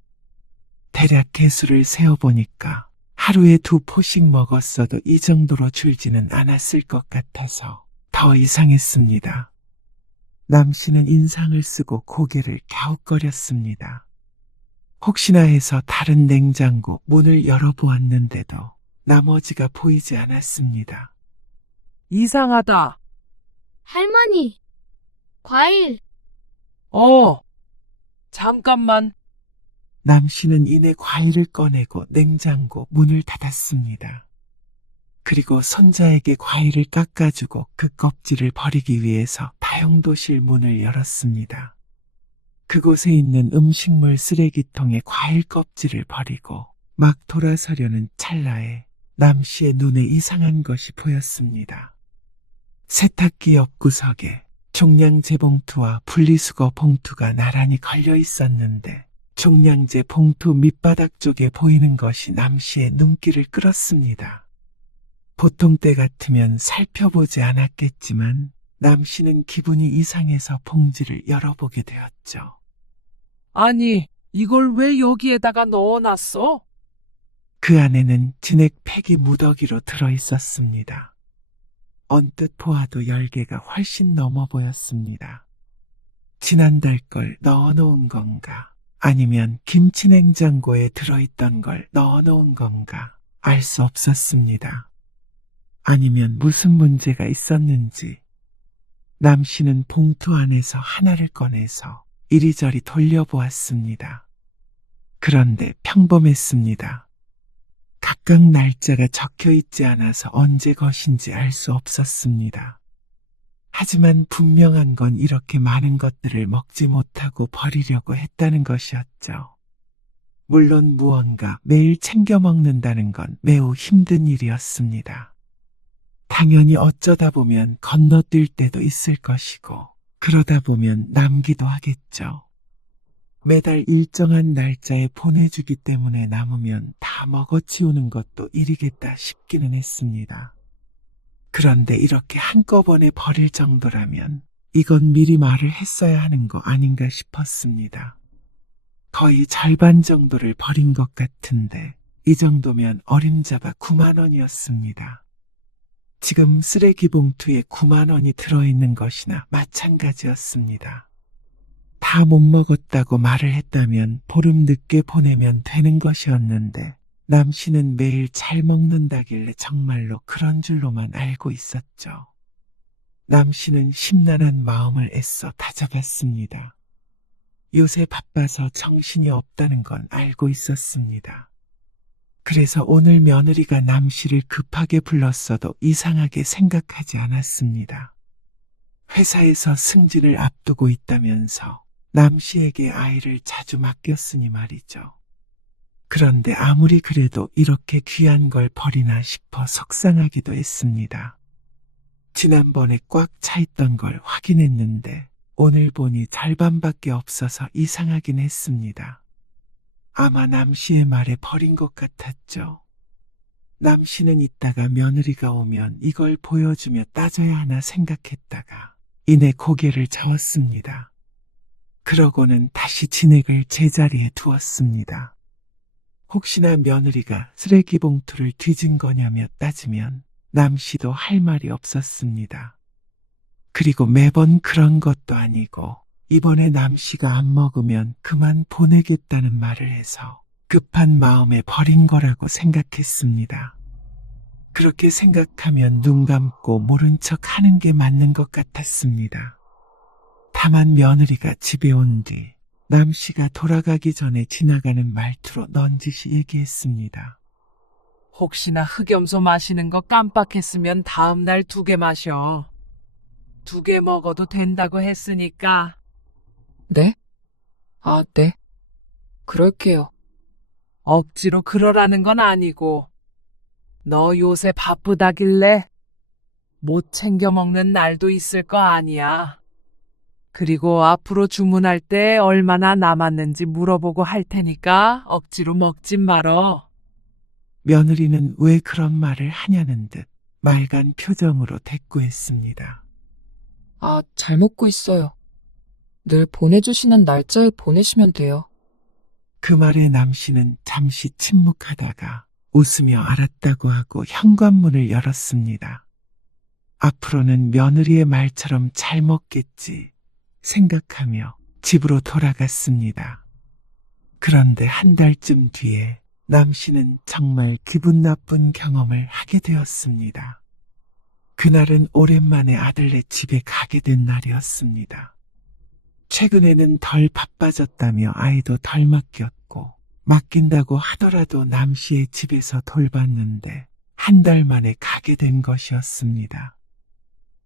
대략 개수를 세어보니까 하루에 2포씩 먹었어도 이 정도로 줄지는 않았을 것 같아서 더 이상했습니다. 남씨는 인상을 쓰고 고개를 갸웃거렸습니다. 혹시나 해서 다른 냉장고 문을 열어보았는데도 나머지가 보이지 않았습니다. 이상하다. 할머니, 과일. 잠깐만. 남씨는 이내 과일을 꺼내고 냉장고 문을 닫았습니다. 그리고 손자에게 과일을 깎아주고 그 껍질을 버리기 위해서 다용도실 문을 열었습니다. 그곳에 있는 음식물 쓰레기통에 과일 껍질을 버리고 막 돌아서려는 찰나에 남씨의 눈에 이상한 것이 보였습니다. 세탁기 옆구석에 종량제 봉투와 분리수거 봉투가 나란히 걸려 있었는데 종량제 봉투 밑바닥 쪽에 보이는 것이 남씨의 눈길을 끌었습니다. 보통 때 같으면 살펴보지 않았겠지만 남씨는 기분이 이상해서 봉지를 열어보게 되었죠. 아니, 이걸 왜 여기에다가 넣어놨어? 그 안에는 진액 팩이 무더기로 들어있었습니다. 언뜻 보아도 10개가 훨씬 넘어 보였습니다. 지난달 걸 넣어놓은 건가? 아니면 김치냉장고에 들어있던 걸 넣어놓은 건가? 알 수 없었습니다. 아니면 무슨 문제가 있었는지. 남씨는 봉투 안에서 하나를 꺼내서 이리저리 돌려보았습니다. 그런데 평범했습니다. 각각 날짜가 적혀 있지 않아서 언제 것인지 알 수 없었습니다. 하지만 분명한 건 이렇게 많은 것들을 먹지 못하고 버리려고 했다는 것이었죠. 물론 무언가 매일 챙겨 먹는다는 건 매우 힘든 일이었습니다. 당연히 어쩌다 보면 건너뛸 때도 있을 것이고 그러다 보면 남기도 하겠죠. 매달 일정한 날짜에 보내주기 때문에 남으면 다 먹어치우는 것도 일이겠다 싶기는 했습니다. 그런데 이렇게 한꺼번에 버릴 정도라면 이건 미리 말을 했어야 하는 거 아닌가 싶었습니다. 거의 절반 정도를 버린 것 같은데 이 정도면 어림잡아 9만 원이었습니다. 지금 쓰레기 봉투에 9만 원이 들어있는 것이나 마찬가지였습니다. 다 못 먹었다고 말을 했다면 보름 늦게 보내면 되는 것이었는데 남씨는 매일 잘 먹는다길래 정말로 그런 줄로만 알고 있었죠. 남씨는 심란한 마음을 애써 다잡았습니다. 요새 바빠서 정신이 없다는 건 알고 있었습니다. 그래서 오늘 며느리가 남씨를 급하게 불렀어도 이상하게 생각하지 않았습니다. 회사에서 승진을 앞두고 있다면서 남씨에게 아이를 자주 맡겼으니 말이죠. 그런데 아무리 그래도 이렇게 귀한 걸 버리나 싶어 속상하기도 했습니다. 지난번에 꽉 차 있던 걸 확인했는데 오늘 보니 절반밖에 없어서 이상하긴 했습니다. 아마 남씨의 말에 버린 것 같았죠. 남씨는 이따가 며느리가 오면 이걸 보여주며 따져야 하나 생각했다가 이내 고개를 저었습니다. 그러고는 다시 진액을 제자리에 두었습니다. 혹시나 며느리가 쓰레기 봉투를 뒤진 거냐며 따지면 남씨도 할 말이 없었습니다. 그리고 매번 그런 것도 아니고 이번에 남씨가 안 먹으면 그만 보내겠다는 말을 해서 급한 마음에 버린 거라고 생각했습니다. 그렇게 생각하면 눈 감고 모른 척 하는 게 맞는 것 같았습니다. 다만 며느리가 집에 온 뒤 남씨가 돌아가기 전에 지나가는 말투로 넌지시 얘기했습니다. 혹시나 흑염소 마시는 거 깜빡했으면 다음날 2개 마셔. 2개 먹어도 된다고 했으니까. 네? 아, 네. 그럴게요. 억지로 그러라는 건 아니고. 너 요새 바쁘다길래 못 챙겨 먹는 날도 있을 거 아니야. 그리고 앞으로 주문할 때 얼마나 남았는지 물어보고 할 테니까 억지로 먹진 말어. 며느리는 왜 그런 말을 하냐는 듯 맑은 표정으로 대꾸했습니다. 아, 잘 먹고 있어요. 늘 보내주시는 날짜에 보내시면 돼요. 그 말에 남씨는 잠시 침묵하다가 웃으며 알았다고 하고 현관문을 열었습니다. 앞으로는 며느리의 말처럼 잘 먹겠지 생각하며 집으로 돌아갔습니다. 그런데 한 달쯤 뒤에 남씨는 정말 기분 나쁜 경험을 하게 되었습니다. 그날은 오랜만에 아들네 집에 가게 된 날이었습니다. 최근에는 덜 바빠졌다며 아이도 덜 맡겼고 맡긴다고 하더라도 남씨의 집에서 돌봤는데 한 달 만에 가게 된 것이었습니다.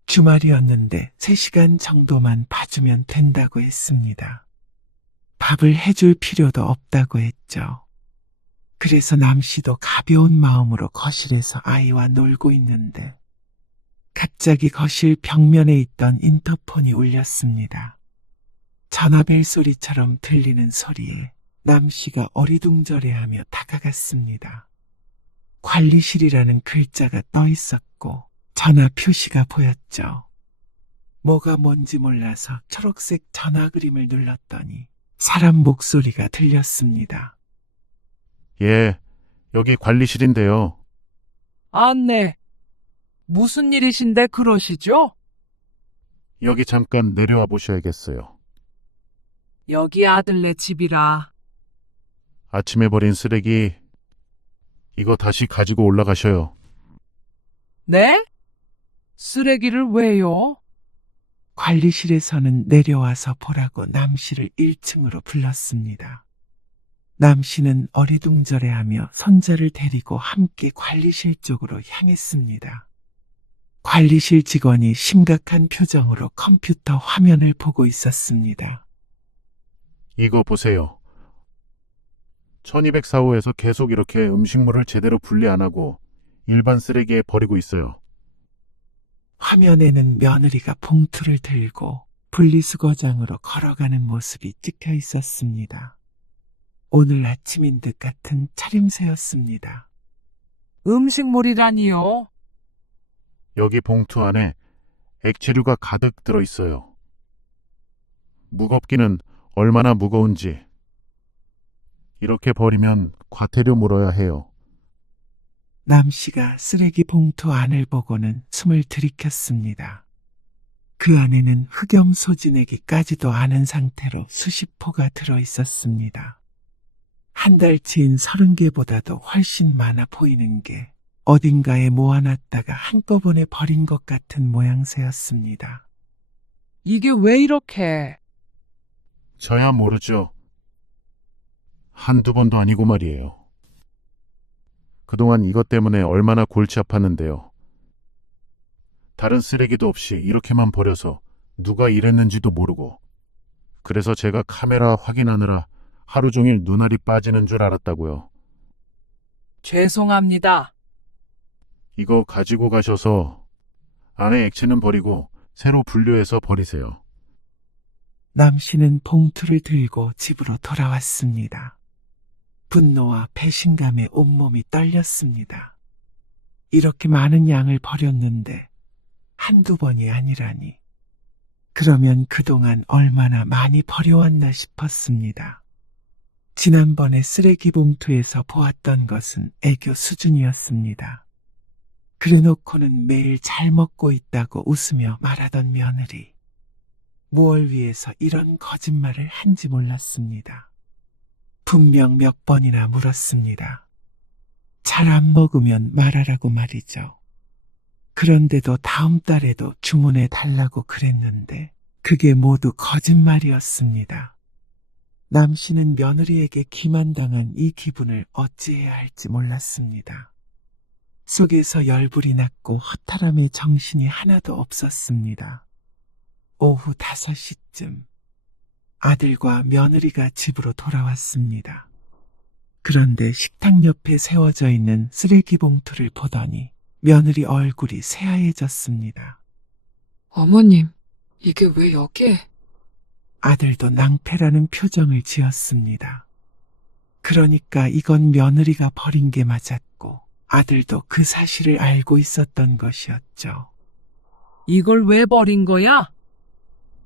주말이었는데 3시간 정도만 봐주면 된다고 했습니다. 밥을 해줄 필요도 없다고 했죠. 그래서 남씨도 가벼운 마음으로 거실에서 아이와 놀고 있는데 갑자기 거실 벽면에 있던 인터폰이 울렸습니다. 전화벨 소리처럼 들리는 소리에 남씨가 어리둥절해하며 다가갔습니다. 관리실이라는 글자가 떠 있었고 전화 표시가 보였죠. 뭐가 뭔지 몰라서 초록색 전화 그림을 눌렀더니 사람 목소리가 들렸습니다. 예, 여기 관리실인데요. 아, 네. 무슨 일이신데 그러시죠? 여기 잠깐 내려와 보셔야겠어요. 여기 아들네 집이라. 아침에 버린 쓰레기, 이거 다시 가지고 올라가셔요. 네? 쓰레기를 왜요? 관리실에서는 내려와서 보라고 남씨를 1층으로 불렀습니다. 남씨는 어리둥절해하며 손자를 데리고 함께 관리실 쪽으로 향했습니다. 관리실 직원이 심각한 표정으로 컴퓨터 화면을 보고 있었습니다. 이거 보세요. 1204호에서 계속 이렇게 음식물을 제대로 분리 안 하고 일반 쓰레기에 버리고 있어요. 화면에는 며느리가 봉투를 들고 분리수거장으로 걸어가는 모습이 찍혀 있었습니다. 오늘 아침인 듯 같은 차림새였습니다. 음식물이라니요? 여기 봉투 안에 액체류가 가득 들어 있어요. 무겁기는 얼마나 무거운지. 이렇게 버리면 과태료 물어야 해요. 남씨가 쓰레기 봉투 안을 보고는 숨을 들이켰습니다. 그 안에는 흑염 소진액이까지도 않은 상태로 수십 포가 들어 있었습니다. 한 달치인 30개보다도 훨씬 많아 보이는 게 어딘가에 모아놨다가 한꺼번에 버린 것 같은 모양새였습니다. 이게 왜 이렇게? 저야 모르죠. 한두 번도 아니고 말이에요. 그동안 이것 때문에 얼마나 골치 아팠는데요. 다른 쓰레기도 없이 이렇게만 버려서 누가 이랬는지도 모르고. 그래서 제가 카메라 확인하느라 하루 종일 눈알이 빠지는 줄 알았다고요. 죄송합니다. 이거 가지고 가셔서 안에 액체는 버리고 새로 분류해서 버리세요. 남씨는 봉투를 들고 집으로 돌아왔습니다. 분노와 배신감에 온몸이 떨렸습니다. 이렇게 많은 양을 버렸는데 한두 번이 아니라니. 그러면 그동안 얼마나 많이 버려왔나 싶었습니다. 지난번에 쓰레기 봉투에서 보았던 것은 애교 수준이었습니다. 그래놓고는 매일 잘 먹고 있다고 웃으며 말하던 며느리. 무얼 위해서 이런 거짓말을 한지 몰랐습니다. 분명 몇 번이나 물었습니다. 잘 안 먹으면 말하라고 말이죠. 그런데도 다음 달에도 주문해 달라고 그랬는데 그게 모두 거짓말이었습니다. 남씨는 며느리에게 기만당한 이 기분을 어찌해야 할지 몰랐습니다. 속에서 열불이 났고 허탈함에 정신이 하나도 없었습니다. 오후 5시쯤 아들과 며느리가 집으로 돌아왔습니다. 그런데 식탁 옆에 세워져 있는 쓰레기 봉투를 보더니 며느리 얼굴이 새하얘졌습니다. 어머님, 이게 왜 여기에? 아들도 낭패라는 표정을 지었습니다. 그러니까 이건 며느리가 버린 게 맞았고 아들도 그 사실을 알고 있었던 것이었죠. 이걸 왜 버린 거야?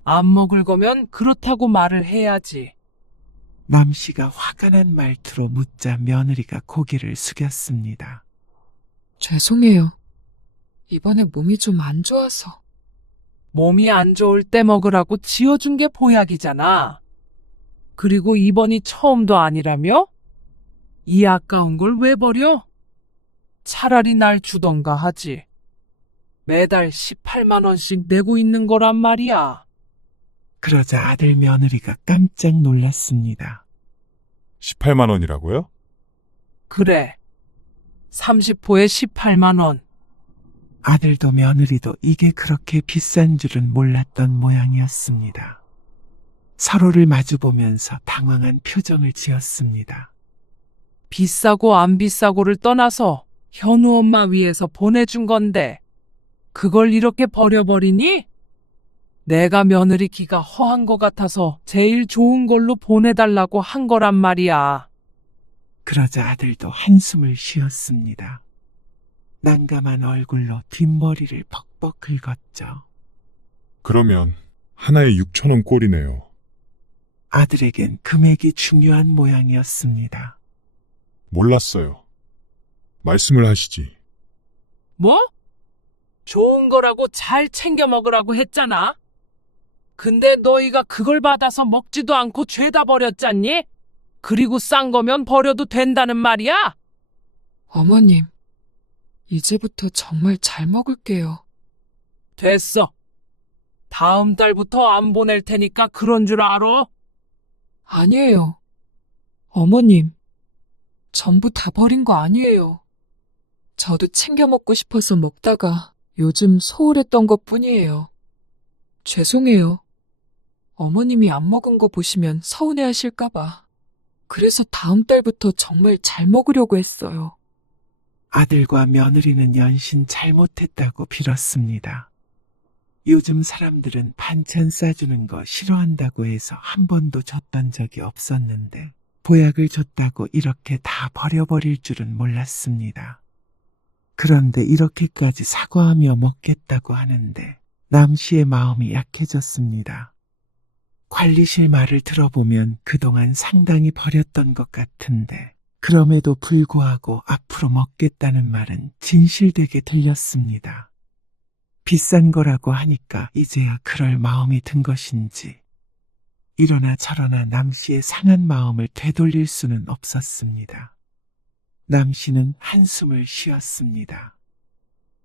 안 먹을 거면 그렇다고 말을 해야지. 남씨가 화가 난 말투로 묻자 며느리가 고개를 숙였습니다. 죄송해요. 이번에 몸이 좀 안 좋아서. 몸이 안 좋을 때 먹으라고 지어준 게 보약이잖아. 그리고 이번이 처음도 아니라며? 이 아까운 걸 왜 버려? 차라리 날 주던가 하지. 매달 18만 원씩 내고 있는 거란 말이야. 그러자 아들 며느리가 깜짝 놀랐습니다. 18만 원이라고요? 그래. 30호에 18만 원. 아들도 며느리도 이게 그렇게 비싼 줄은 몰랐던 모양이었습니다. 서로를 마주보면서 당황한 표정을 지었습니다. 비싸고 안 비싸고를 떠나서 현우 엄마 위해서 보내준 건데 그걸 이렇게 버려버리니? 내가 며느리 기가 허한 것 같아서 제일 좋은 걸로 보내달라고 한 거란 말이야. 그러자 아들도 한숨을 쉬었습니다. 난감한 얼굴로 뒷머리를 벅벅 긁었죠. 그러면 하나에 6천 원 꼴이네요. 아들에겐 금액이 중요한 모양이었습니다. 몰랐어요. 말씀을 하시지. 뭐? 좋은 거라고 잘 챙겨 먹으라고 했잖아. 근데 너희가 그걸 받아서 먹지도 않고 죄다 버렸잖니? 그리고 싼 거면 버려도 된다는 말이야? 어머님, 이제부터 정말 잘 먹을게요. 됐어. 다음 달부터 안 보낼 테니까 그런 줄 알아? 아니에요. 어머님, 전부 다 버린 거 아니에요. 저도 챙겨 먹고 싶어서 먹다가 요즘 소홀했던 것 뿐이에요. 죄송해요. 어머님이 안 먹은 거 보시면 서운해 하실까봐. 그래서 다음 달부터 정말 잘 먹으려고 했어요. 아들과 며느리는 연신 잘못했다고 빌었습니다. 요즘 사람들은 반찬 싸주는 거 싫어한다고 해서 한 번도 줬던 적이 없었는데 보약을 줬다고 이렇게 다 버려버릴 줄은 몰랐습니다. 그런데 이렇게까지 사과하며 먹겠다고 하는데 남씨의 마음이 약해졌습니다. 관리실 말을 들어보면 그동안 상당히 버렸던 것 같은데 그럼에도 불구하고 앞으로 먹겠다는 말은 진실되게 들렸습니다. 비싼 거라고 하니까 이제야 그럴 마음이 든 것인지 이러나 저러나 남씨의 상한 마음을 되돌릴 수는 없었습니다. 남씨는 한숨을 쉬었습니다.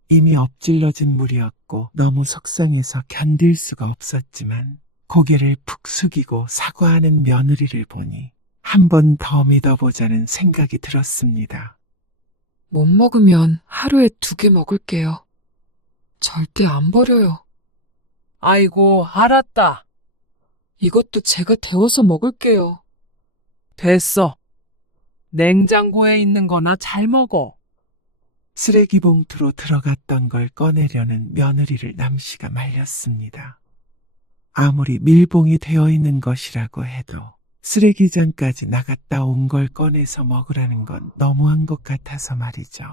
이미 엎질러진 물이었고 너무 속상해서 견딜 수가 없었지만 고개를 푹 숙이고 사과하는 며느리를 보니 한 번 더 믿어보자는 생각이 들었습니다. 못 먹으면 하루에 2개 먹을게요. 절대 안 버려요. 아이고, 알았다. 이것도 제가 데워서 먹을게요. 됐어. 냉장고에 있는 거나 잘 먹어. 쓰레기 봉투로 들어갔던 걸 꺼내려는 며느리를 남씨가 말렸습니다. 아무리 밀봉이 되어 있는 것이라고 해도 쓰레기장까지 나갔다 온 걸 꺼내서 먹으라는 건 너무한 것 같아서 말이죠.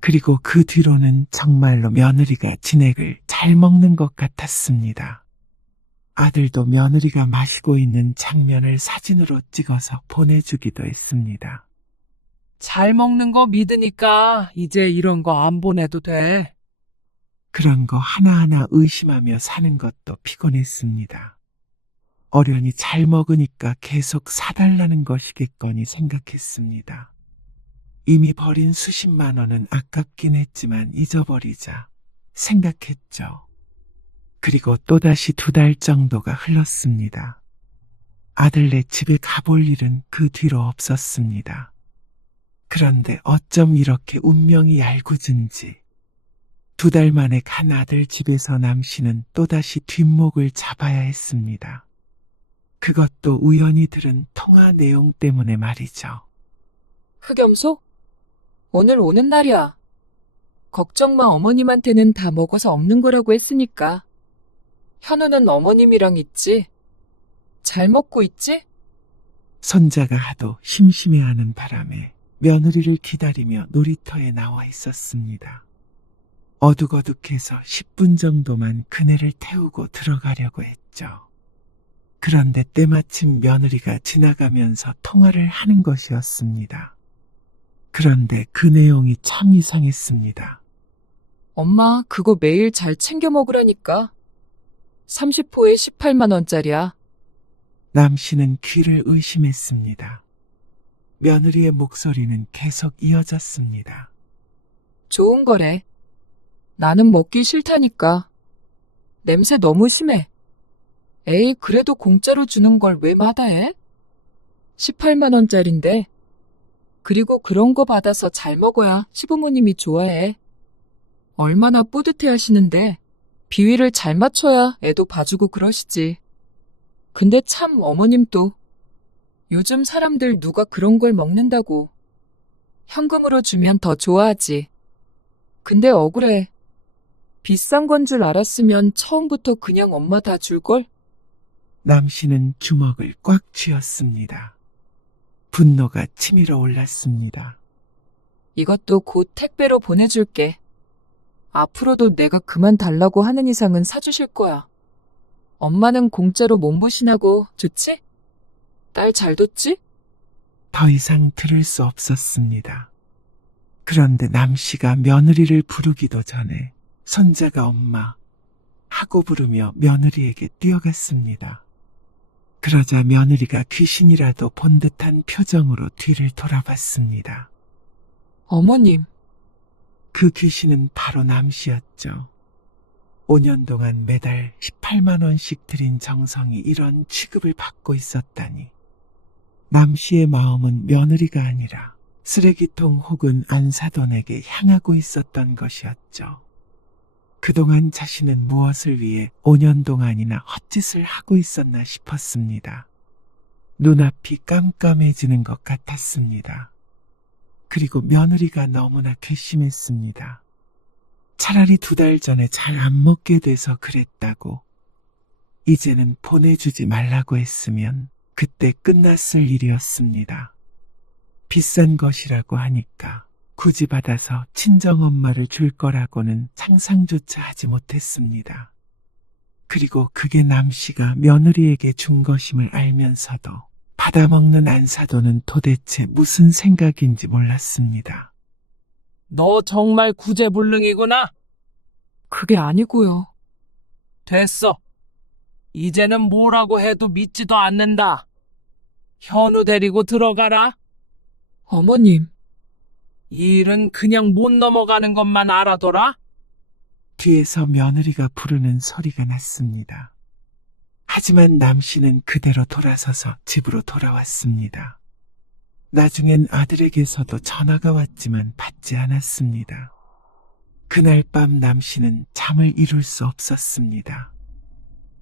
그리고 그 뒤로는 정말로 며느리가 진액을 잘 먹는 것 같았습니다. 아들도 며느리가 마시고 있는 장면을 사진으로 찍어서 보내주기도 했습니다. 잘 먹는 거 믿으니까 이제 이런 거 안 보내도 돼. 그런 거 하나하나 의심하며 사는 것도 피곤했습니다. 어련히 잘 먹으니까 계속 사달라는 것이겠거니 생각했습니다. 이미 버린 수십만 원은 아깝긴 했지만 잊어버리자 생각했죠. 그리고 또다시 2달 정도가 흘렀습니다. 아들네 집에 가볼 일은 그 뒤로 없었습니다. 그런데 어쩜 이렇게 운명이 얄궂은지 2달 만에 간 아들 집에서 남씨는 또다시 뒷목을 잡아야 했습니다. 그것도 우연히 들은 통화 내용 때문에 말이죠. 흑염소? 오늘 오는 날이야. 걱정 마, 어머님한테는 다 먹어서 없는 거라고 했으니까. 현우는 어머님이랑 있지? 잘 먹고 있지? 손자가 하도 심심해하는 바람에 며느리를 기다리며 놀이터에 나와 있었습니다. 어둑어둑해서 10분 정도만 그네를 태우고 들어가려고 했죠. 그런데 때마침 며느리가 지나가면서 통화를 하는 것이었습니다. 그런데 그 내용이 참 이상했습니다. 엄마, 그거 매일 잘 챙겨 먹으라니까. 30호에 18만 원짜리야. 남씨는 귀를 의심했습니다. 며느리의 목소리는 계속 이어졌습니다. 좋은 거래. 나는 먹기 싫다니까. 냄새 너무 심해. 에이, 그래도 공짜로 주는 걸 왜 마다해? 18만 원짜린데. 그리고 그런 거 받아서 잘 먹어야 시부모님이 좋아해. 얼마나 뿌듯해 하시는데. 비위를 잘 맞춰야 애도 봐주고 그러시지. 근데 참 어머님도 요즘 사람들 누가 그런 걸 먹는다고. 현금으로 주면 더 좋아하지. 근데 억울해. 비싼 건 줄 알았으면 처음부터 그냥 엄마 다 줄걸? 남씨는 주먹을 꽉 쥐었습니다. 분노가 치밀어 올랐습니다. 이것도 곧 택배로 보내줄게. 앞으로도 내가 그만 달라고 하는 이상은 사주실 거야. 엄마는 공짜로 몸보신하고 좋지? 딸 잘 뒀지? 더 이상 들을 수 없었습니다. 그런데 남씨가 며느리를 부르기도 전에 손자가 엄마 하고 부르며 며느리에게 뛰어갔습니다. 그러자 며느리가 귀신이라도 본 듯한 표정으로 뒤를 돌아봤습니다. 어머님, 그 귀신은 바로 남씨였죠. 5년 동안 매달 18만 원씩 들인 정성이 이런 취급을 받고 있었다니. 남씨의 마음은 며느리가 아니라 쓰레기통 혹은 안사돈에게 향하고 있었던 것이었죠. 그동안 자신은 무엇을 위해 5년 동안이나 헛짓을 하고 있었나 싶었습니다. 눈앞이 깜깜해지는 것 같았습니다. 그리고 며느리가 너무나 괘씸했습니다. 차라리 2달 전에 잘 안 먹게 돼서 그랬다고. 이제는 보내주지 말라고 했으면 그때 끝났을 일이었습니다. 비싼 것이라고 하니까 굳이 받아서 친정엄마를 줄 거라고는 상상조차 하지 못했습니다. 그리고 그게 남씨가 며느리에게 준 것임을 알면서도 받아먹는 안사돈은 도대체 무슨 생각인지 몰랐습니다. 너 정말 구제불능이구나. 그게 아니고요. 됐어. 이제는 뭐라고 해도 믿지도 않는다. 현우 데리고 들어가라. 어머님, 이 일은 그냥 못 넘어가는 것만 알아둬라. 뒤에서 며느리가 부르는 소리가 났습니다. 하지만 남씨는 그대로 돌아서서 집으로 돌아왔습니다. 나중엔 아들에게서도 전화가 왔지만 받지 않았습니다. 그날 밤 남씨는 잠을 이룰 수 없었습니다.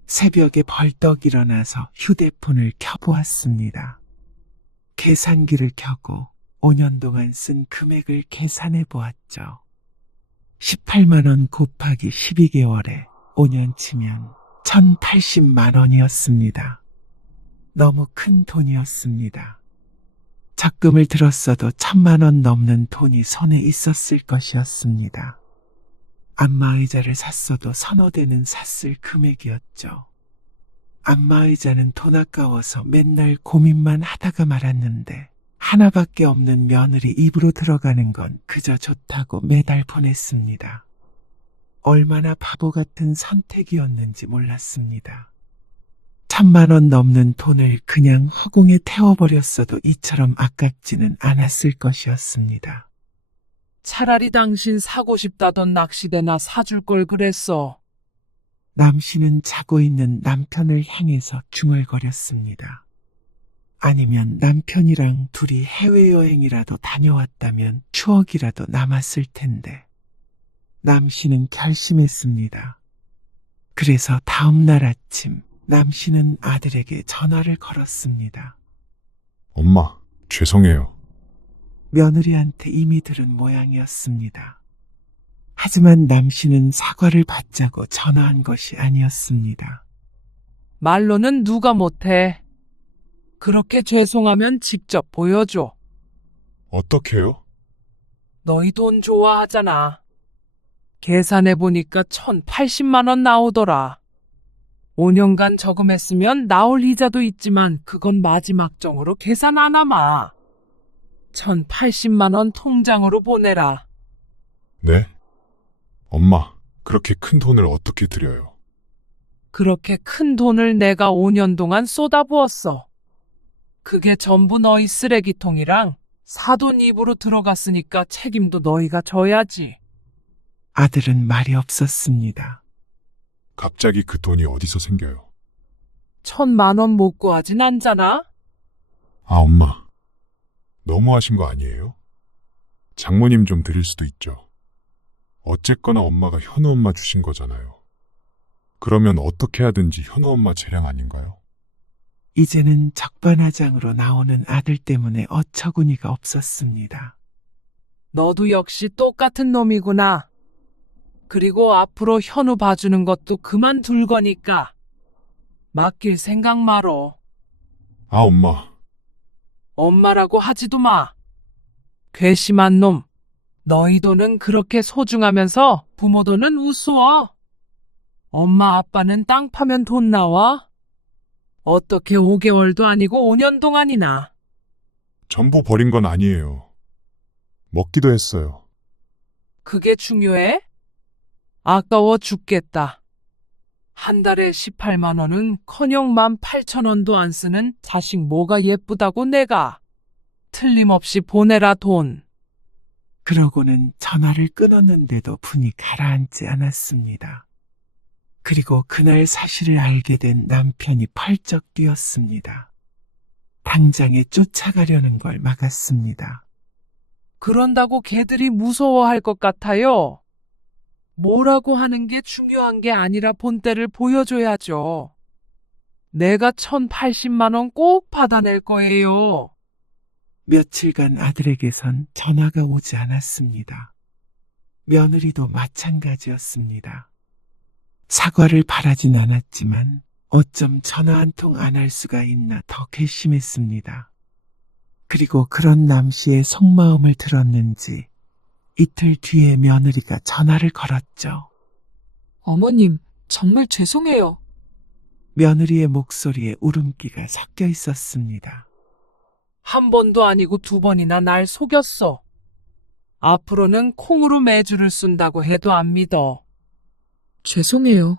새벽에 벌떡 일어나서 휴대폰을 켜보았습니다. 계산기를 켜고 5년 동안 쓴 금액을 계산해 보았죠. 18만 원 곱하기 12개월에 5년 치면 1,080만 원이었습니다. 너무 큰 돈이었습니다. 적금을 들었어도 1,000만 원 넘는 돈이 손에 있었을 것이었습니다. 안마의자를 샀어도 서너 대는 샀을 금액이었죠. 안마의자는 돈 아까워서 맨날 고민만 하다가 말았는데 하나밖에 없는 며느리 입으로 들어가는 건 그저 좋다고 매달 보냈습니다. 얼마나 바보 같은 선택이었는지 몰랐습니다. 1,000만 원 넘는 돈을 그냥 허공에 태워버렸어도 이처럼 아깝지는 않았을 것이었습니다. 차라리 당신 사고 싶다던 낚시대나 사줄 걸 그랬어. 남씨는 자고 있는 남편을 향해서 중얼거렸습니다. 아니면 남편이랑 둘이 해외여행이라도 다녀왔다면 추억이라도 남았을 텐데. 남씨는 결심했습니다. 그래서 다음 날 아침 남씨는 아들에게 전화를 걸었습니다. 엄마, 죄송해요. 며느리한테 이미 들은 모양이었습니다. 하지만 남씨는 사과를 받자고 전화한 것이 아니었습니다. 말로는 누가 못해. 그렇게 죄송하면 직접 보여줘. 어떡해요? 너희 돈 좋아하잖아. 계산해보니까 1,080만 원 나오더라. 5년간 저금했으면 나올 이자도 있지만 그건 마지막 정으로 계산 안 하마. 1,080만 원 통장으로 보내라. 네? 엄마, 그렇게 큰 돈을 어떻게 드려요? 그렇게 큰 돈을 내가 5년 동안 쏟아부었어. 그게 전부 너희 쓰레기통이랑 사돈 입으로 들어갔으니까 책임도 너희가 져야지. 아들은 말이 없었습니다. 갑자기 그 돈이 어디서 생겨요? 1,000만 원 못 구하진 않잖아? 아, 엄마. 너무하신 거 아니에요? 장모님 좀 드릴 수도 있죠. 어쨌거나 엄마가 현우 엄마 주신 거잖아요. 그러면 어떻게 하든지 현우 엄마 재량 아닌가요? 이제는 적반하장으로 나오는 아들 때문에 어처구니가 없었습니다. 너도 역시 똑같은 놈이구나. 그리고 앞으로 현우 봐주는 것도 그만둘 거니까 맡길 생각 마로. 아, 엄마. 엄마라고 하지도 마. 괘씸한 놈. 너희 돈은 그렇게 소중하면서 부모 돈은 우스워. 엄마 아빠는 땅 파면 돈 나와? 어떻게 5개월도 아니고 5년 동안이나. 전부 버린 건 아니에요. 먹기도 했어요. 그게 중요해? 아까워 죽겠다. 한 달에 18만 원은 커녕 18,000원도 안 쓰는 자식 뭐가 예쁘다고 내가. 틀림없이 보내라 돈. 그러고는 전화를 끊었는데도 분이 가라앉지 않았습니다. 그리고 그날 사실을 알게 된 남편이 펄쩍 뛰었습니다. 당장에 쫓아가려는 걸 막았습니다. 그런다고 걔들이 무서워할 것 같아요. 뭐라고 하는 게 중요한 게 아니라 본때를 보여줘야죠. 내가 1,080만 원 꼭 받아낼 거예요. 며칠간 아들에게선 전화가 오지 않았습니다. 며느리도 마찬가지였습니다. 사과를 바라진 않았지만 어쩜 전화 한 통 안 할 수가 있나 더 괘씸했습니다. 그리고 그런 남씨의 속마음을 들었는지 이틀 뒤에 며느리가 전화를 걸었죠. 어머님, 정말 죄송해요. 며느리의 목소리에 울음기가 섞여 있었습니다. 한 번도 아니고 2번이나 날 속였어. 앞으로는 콩으로 매주를 쓴다고 해도 안 믿어. 죄송해요.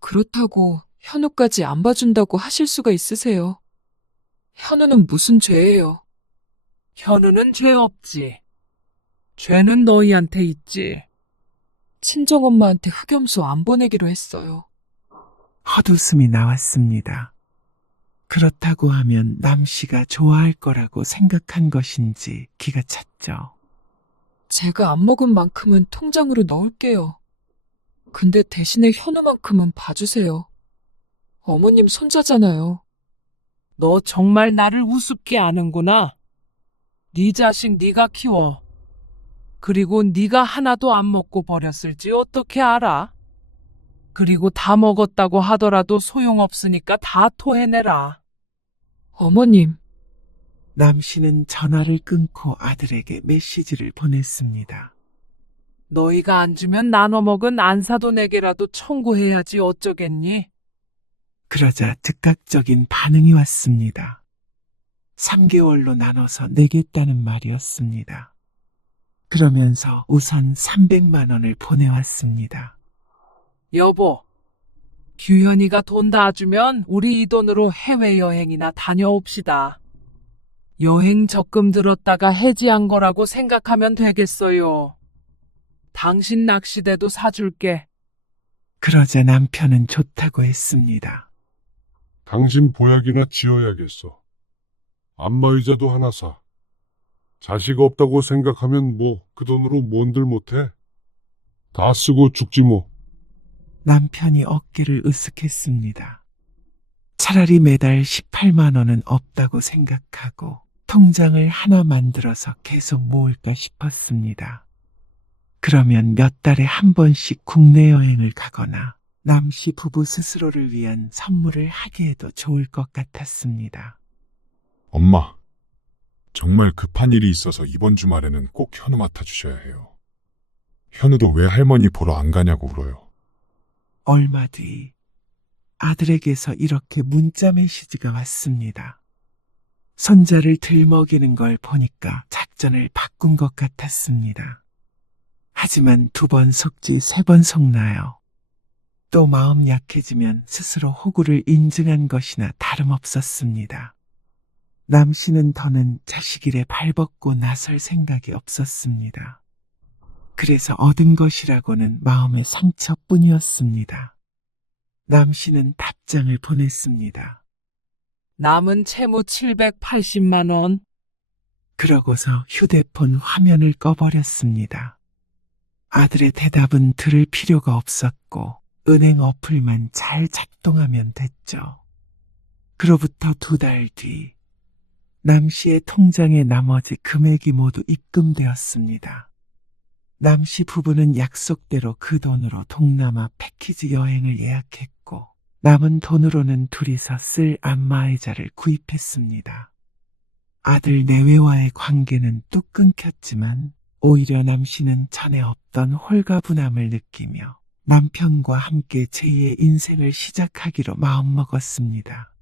그렇다고 현우까지 안 봐준다고 하실 수가 있으세요. 현우는 무슨 죄예요? 현우는 죄 없지. 죄는 너희한테 있지. 친정엄마한테 흑염소 안 보내기로 했어요. 헛웃음이 나왔습니다. 그렇다고 하면 남씨가 좋아할 거라고 생각한 것인지 기가 찼죠. 제가 안 먹은 만큼은 통장으로 넣을게요. 근데 대신에 현우만큼은 봐주세요. 어머님 손자잖아요. 너 정말 나를 우습게 아는구나. 네 자식 네가 키워. 그리고 네가 하나도 안 먹고 버렸을지 어떻게 알아? 그리고 다 먹었다고 하더라도 소용없으니까 다 토해내라. 어머님, 남씨는 전화를 끊고 아들에게 메시지를 보냈습니다. 너희가 안 주면 나눠 먹은 안사도 내게라도 청구해야지 어쩌겠니? 그러자 즉각적인 반응이 왔습니다. 3개월로 나눠서 내겠다는 말이었습니다. 그러면서 우선 300만 원을 보내왔습니다. 여보, 규현이가 돈 다 주면 우리 이 돈으로 해외여행이나 다녀옵시다. 여행 적금 들었다가 해지한 거라고 생각하면 되겠어요. 당신 낚시대도 사줄게. 그러자 남편은 좋다고 했습니다. 당신 보약이나 지어야겠어. 안마의자도 하나 사. 자식 없다고 생각하면 뭐 그 돈으로 뭔들 못해. 다 쓰고 죽지 뭐. 남편이 어깨를 으쓱했습니다. 차라리 매달 18만 원은 없다고 생각하고 통장을 하나 만들어서 계속 모을까 싶었습니다. 그러면 몇 달에 한 번씩 국내 여행을 가거나 남씨 부부 스스로를 위한 선물을 하기에도 좋을 것 같았습니다. 엄마. 정말 급한 일이 있어서 이번 주말에는 꼭 현우 맡아주셔야 해요. 현우도 왜 할머니 보러 안 가냐고 울어요. 얼마 뒤 아들에게서 이렇게 문자 메시지가 왔습니다. 손자를 들먹이는 걸 보니까 작전을 바꾼 것 같았습니다. 하지만 2번 속지 3번 속나요. 또 마음 약해지면 스스로 호구를 인증한 것이나 다름없었습니다. 남씨는 더는 자식 일에 발벗고 나설 생각이 없었습니다. 그래서 얻은 것이라고는 마음의 상처뿐이었습니다. 남씨는 답장을 보냈습니다. 남은 채무 780만 원. 그러고서 휴대폰 화면을 꺼버렸습니다. 아들의 대답은 들을 필요가 없었고 은행 어플만 잘 작동하면 됐죠. 그로부터 2달 뒤 남 씨의 통장에 나머지 금액이 모두 입금되었습니다. 남 씨 부부는 약속대로 그 돈으로 동남아 패키지 여행을 예약했고 남은 돈으로는 둘이서 쓸 안마의자를 구입했습니다. 아들 내외와의 관계는 뚝 끊겼지만 오히려 남 씨는 전에 없던 홀가분함을 느끼며 남편과 함께 제2의 인생을 시작하기로 마음먹었습니다.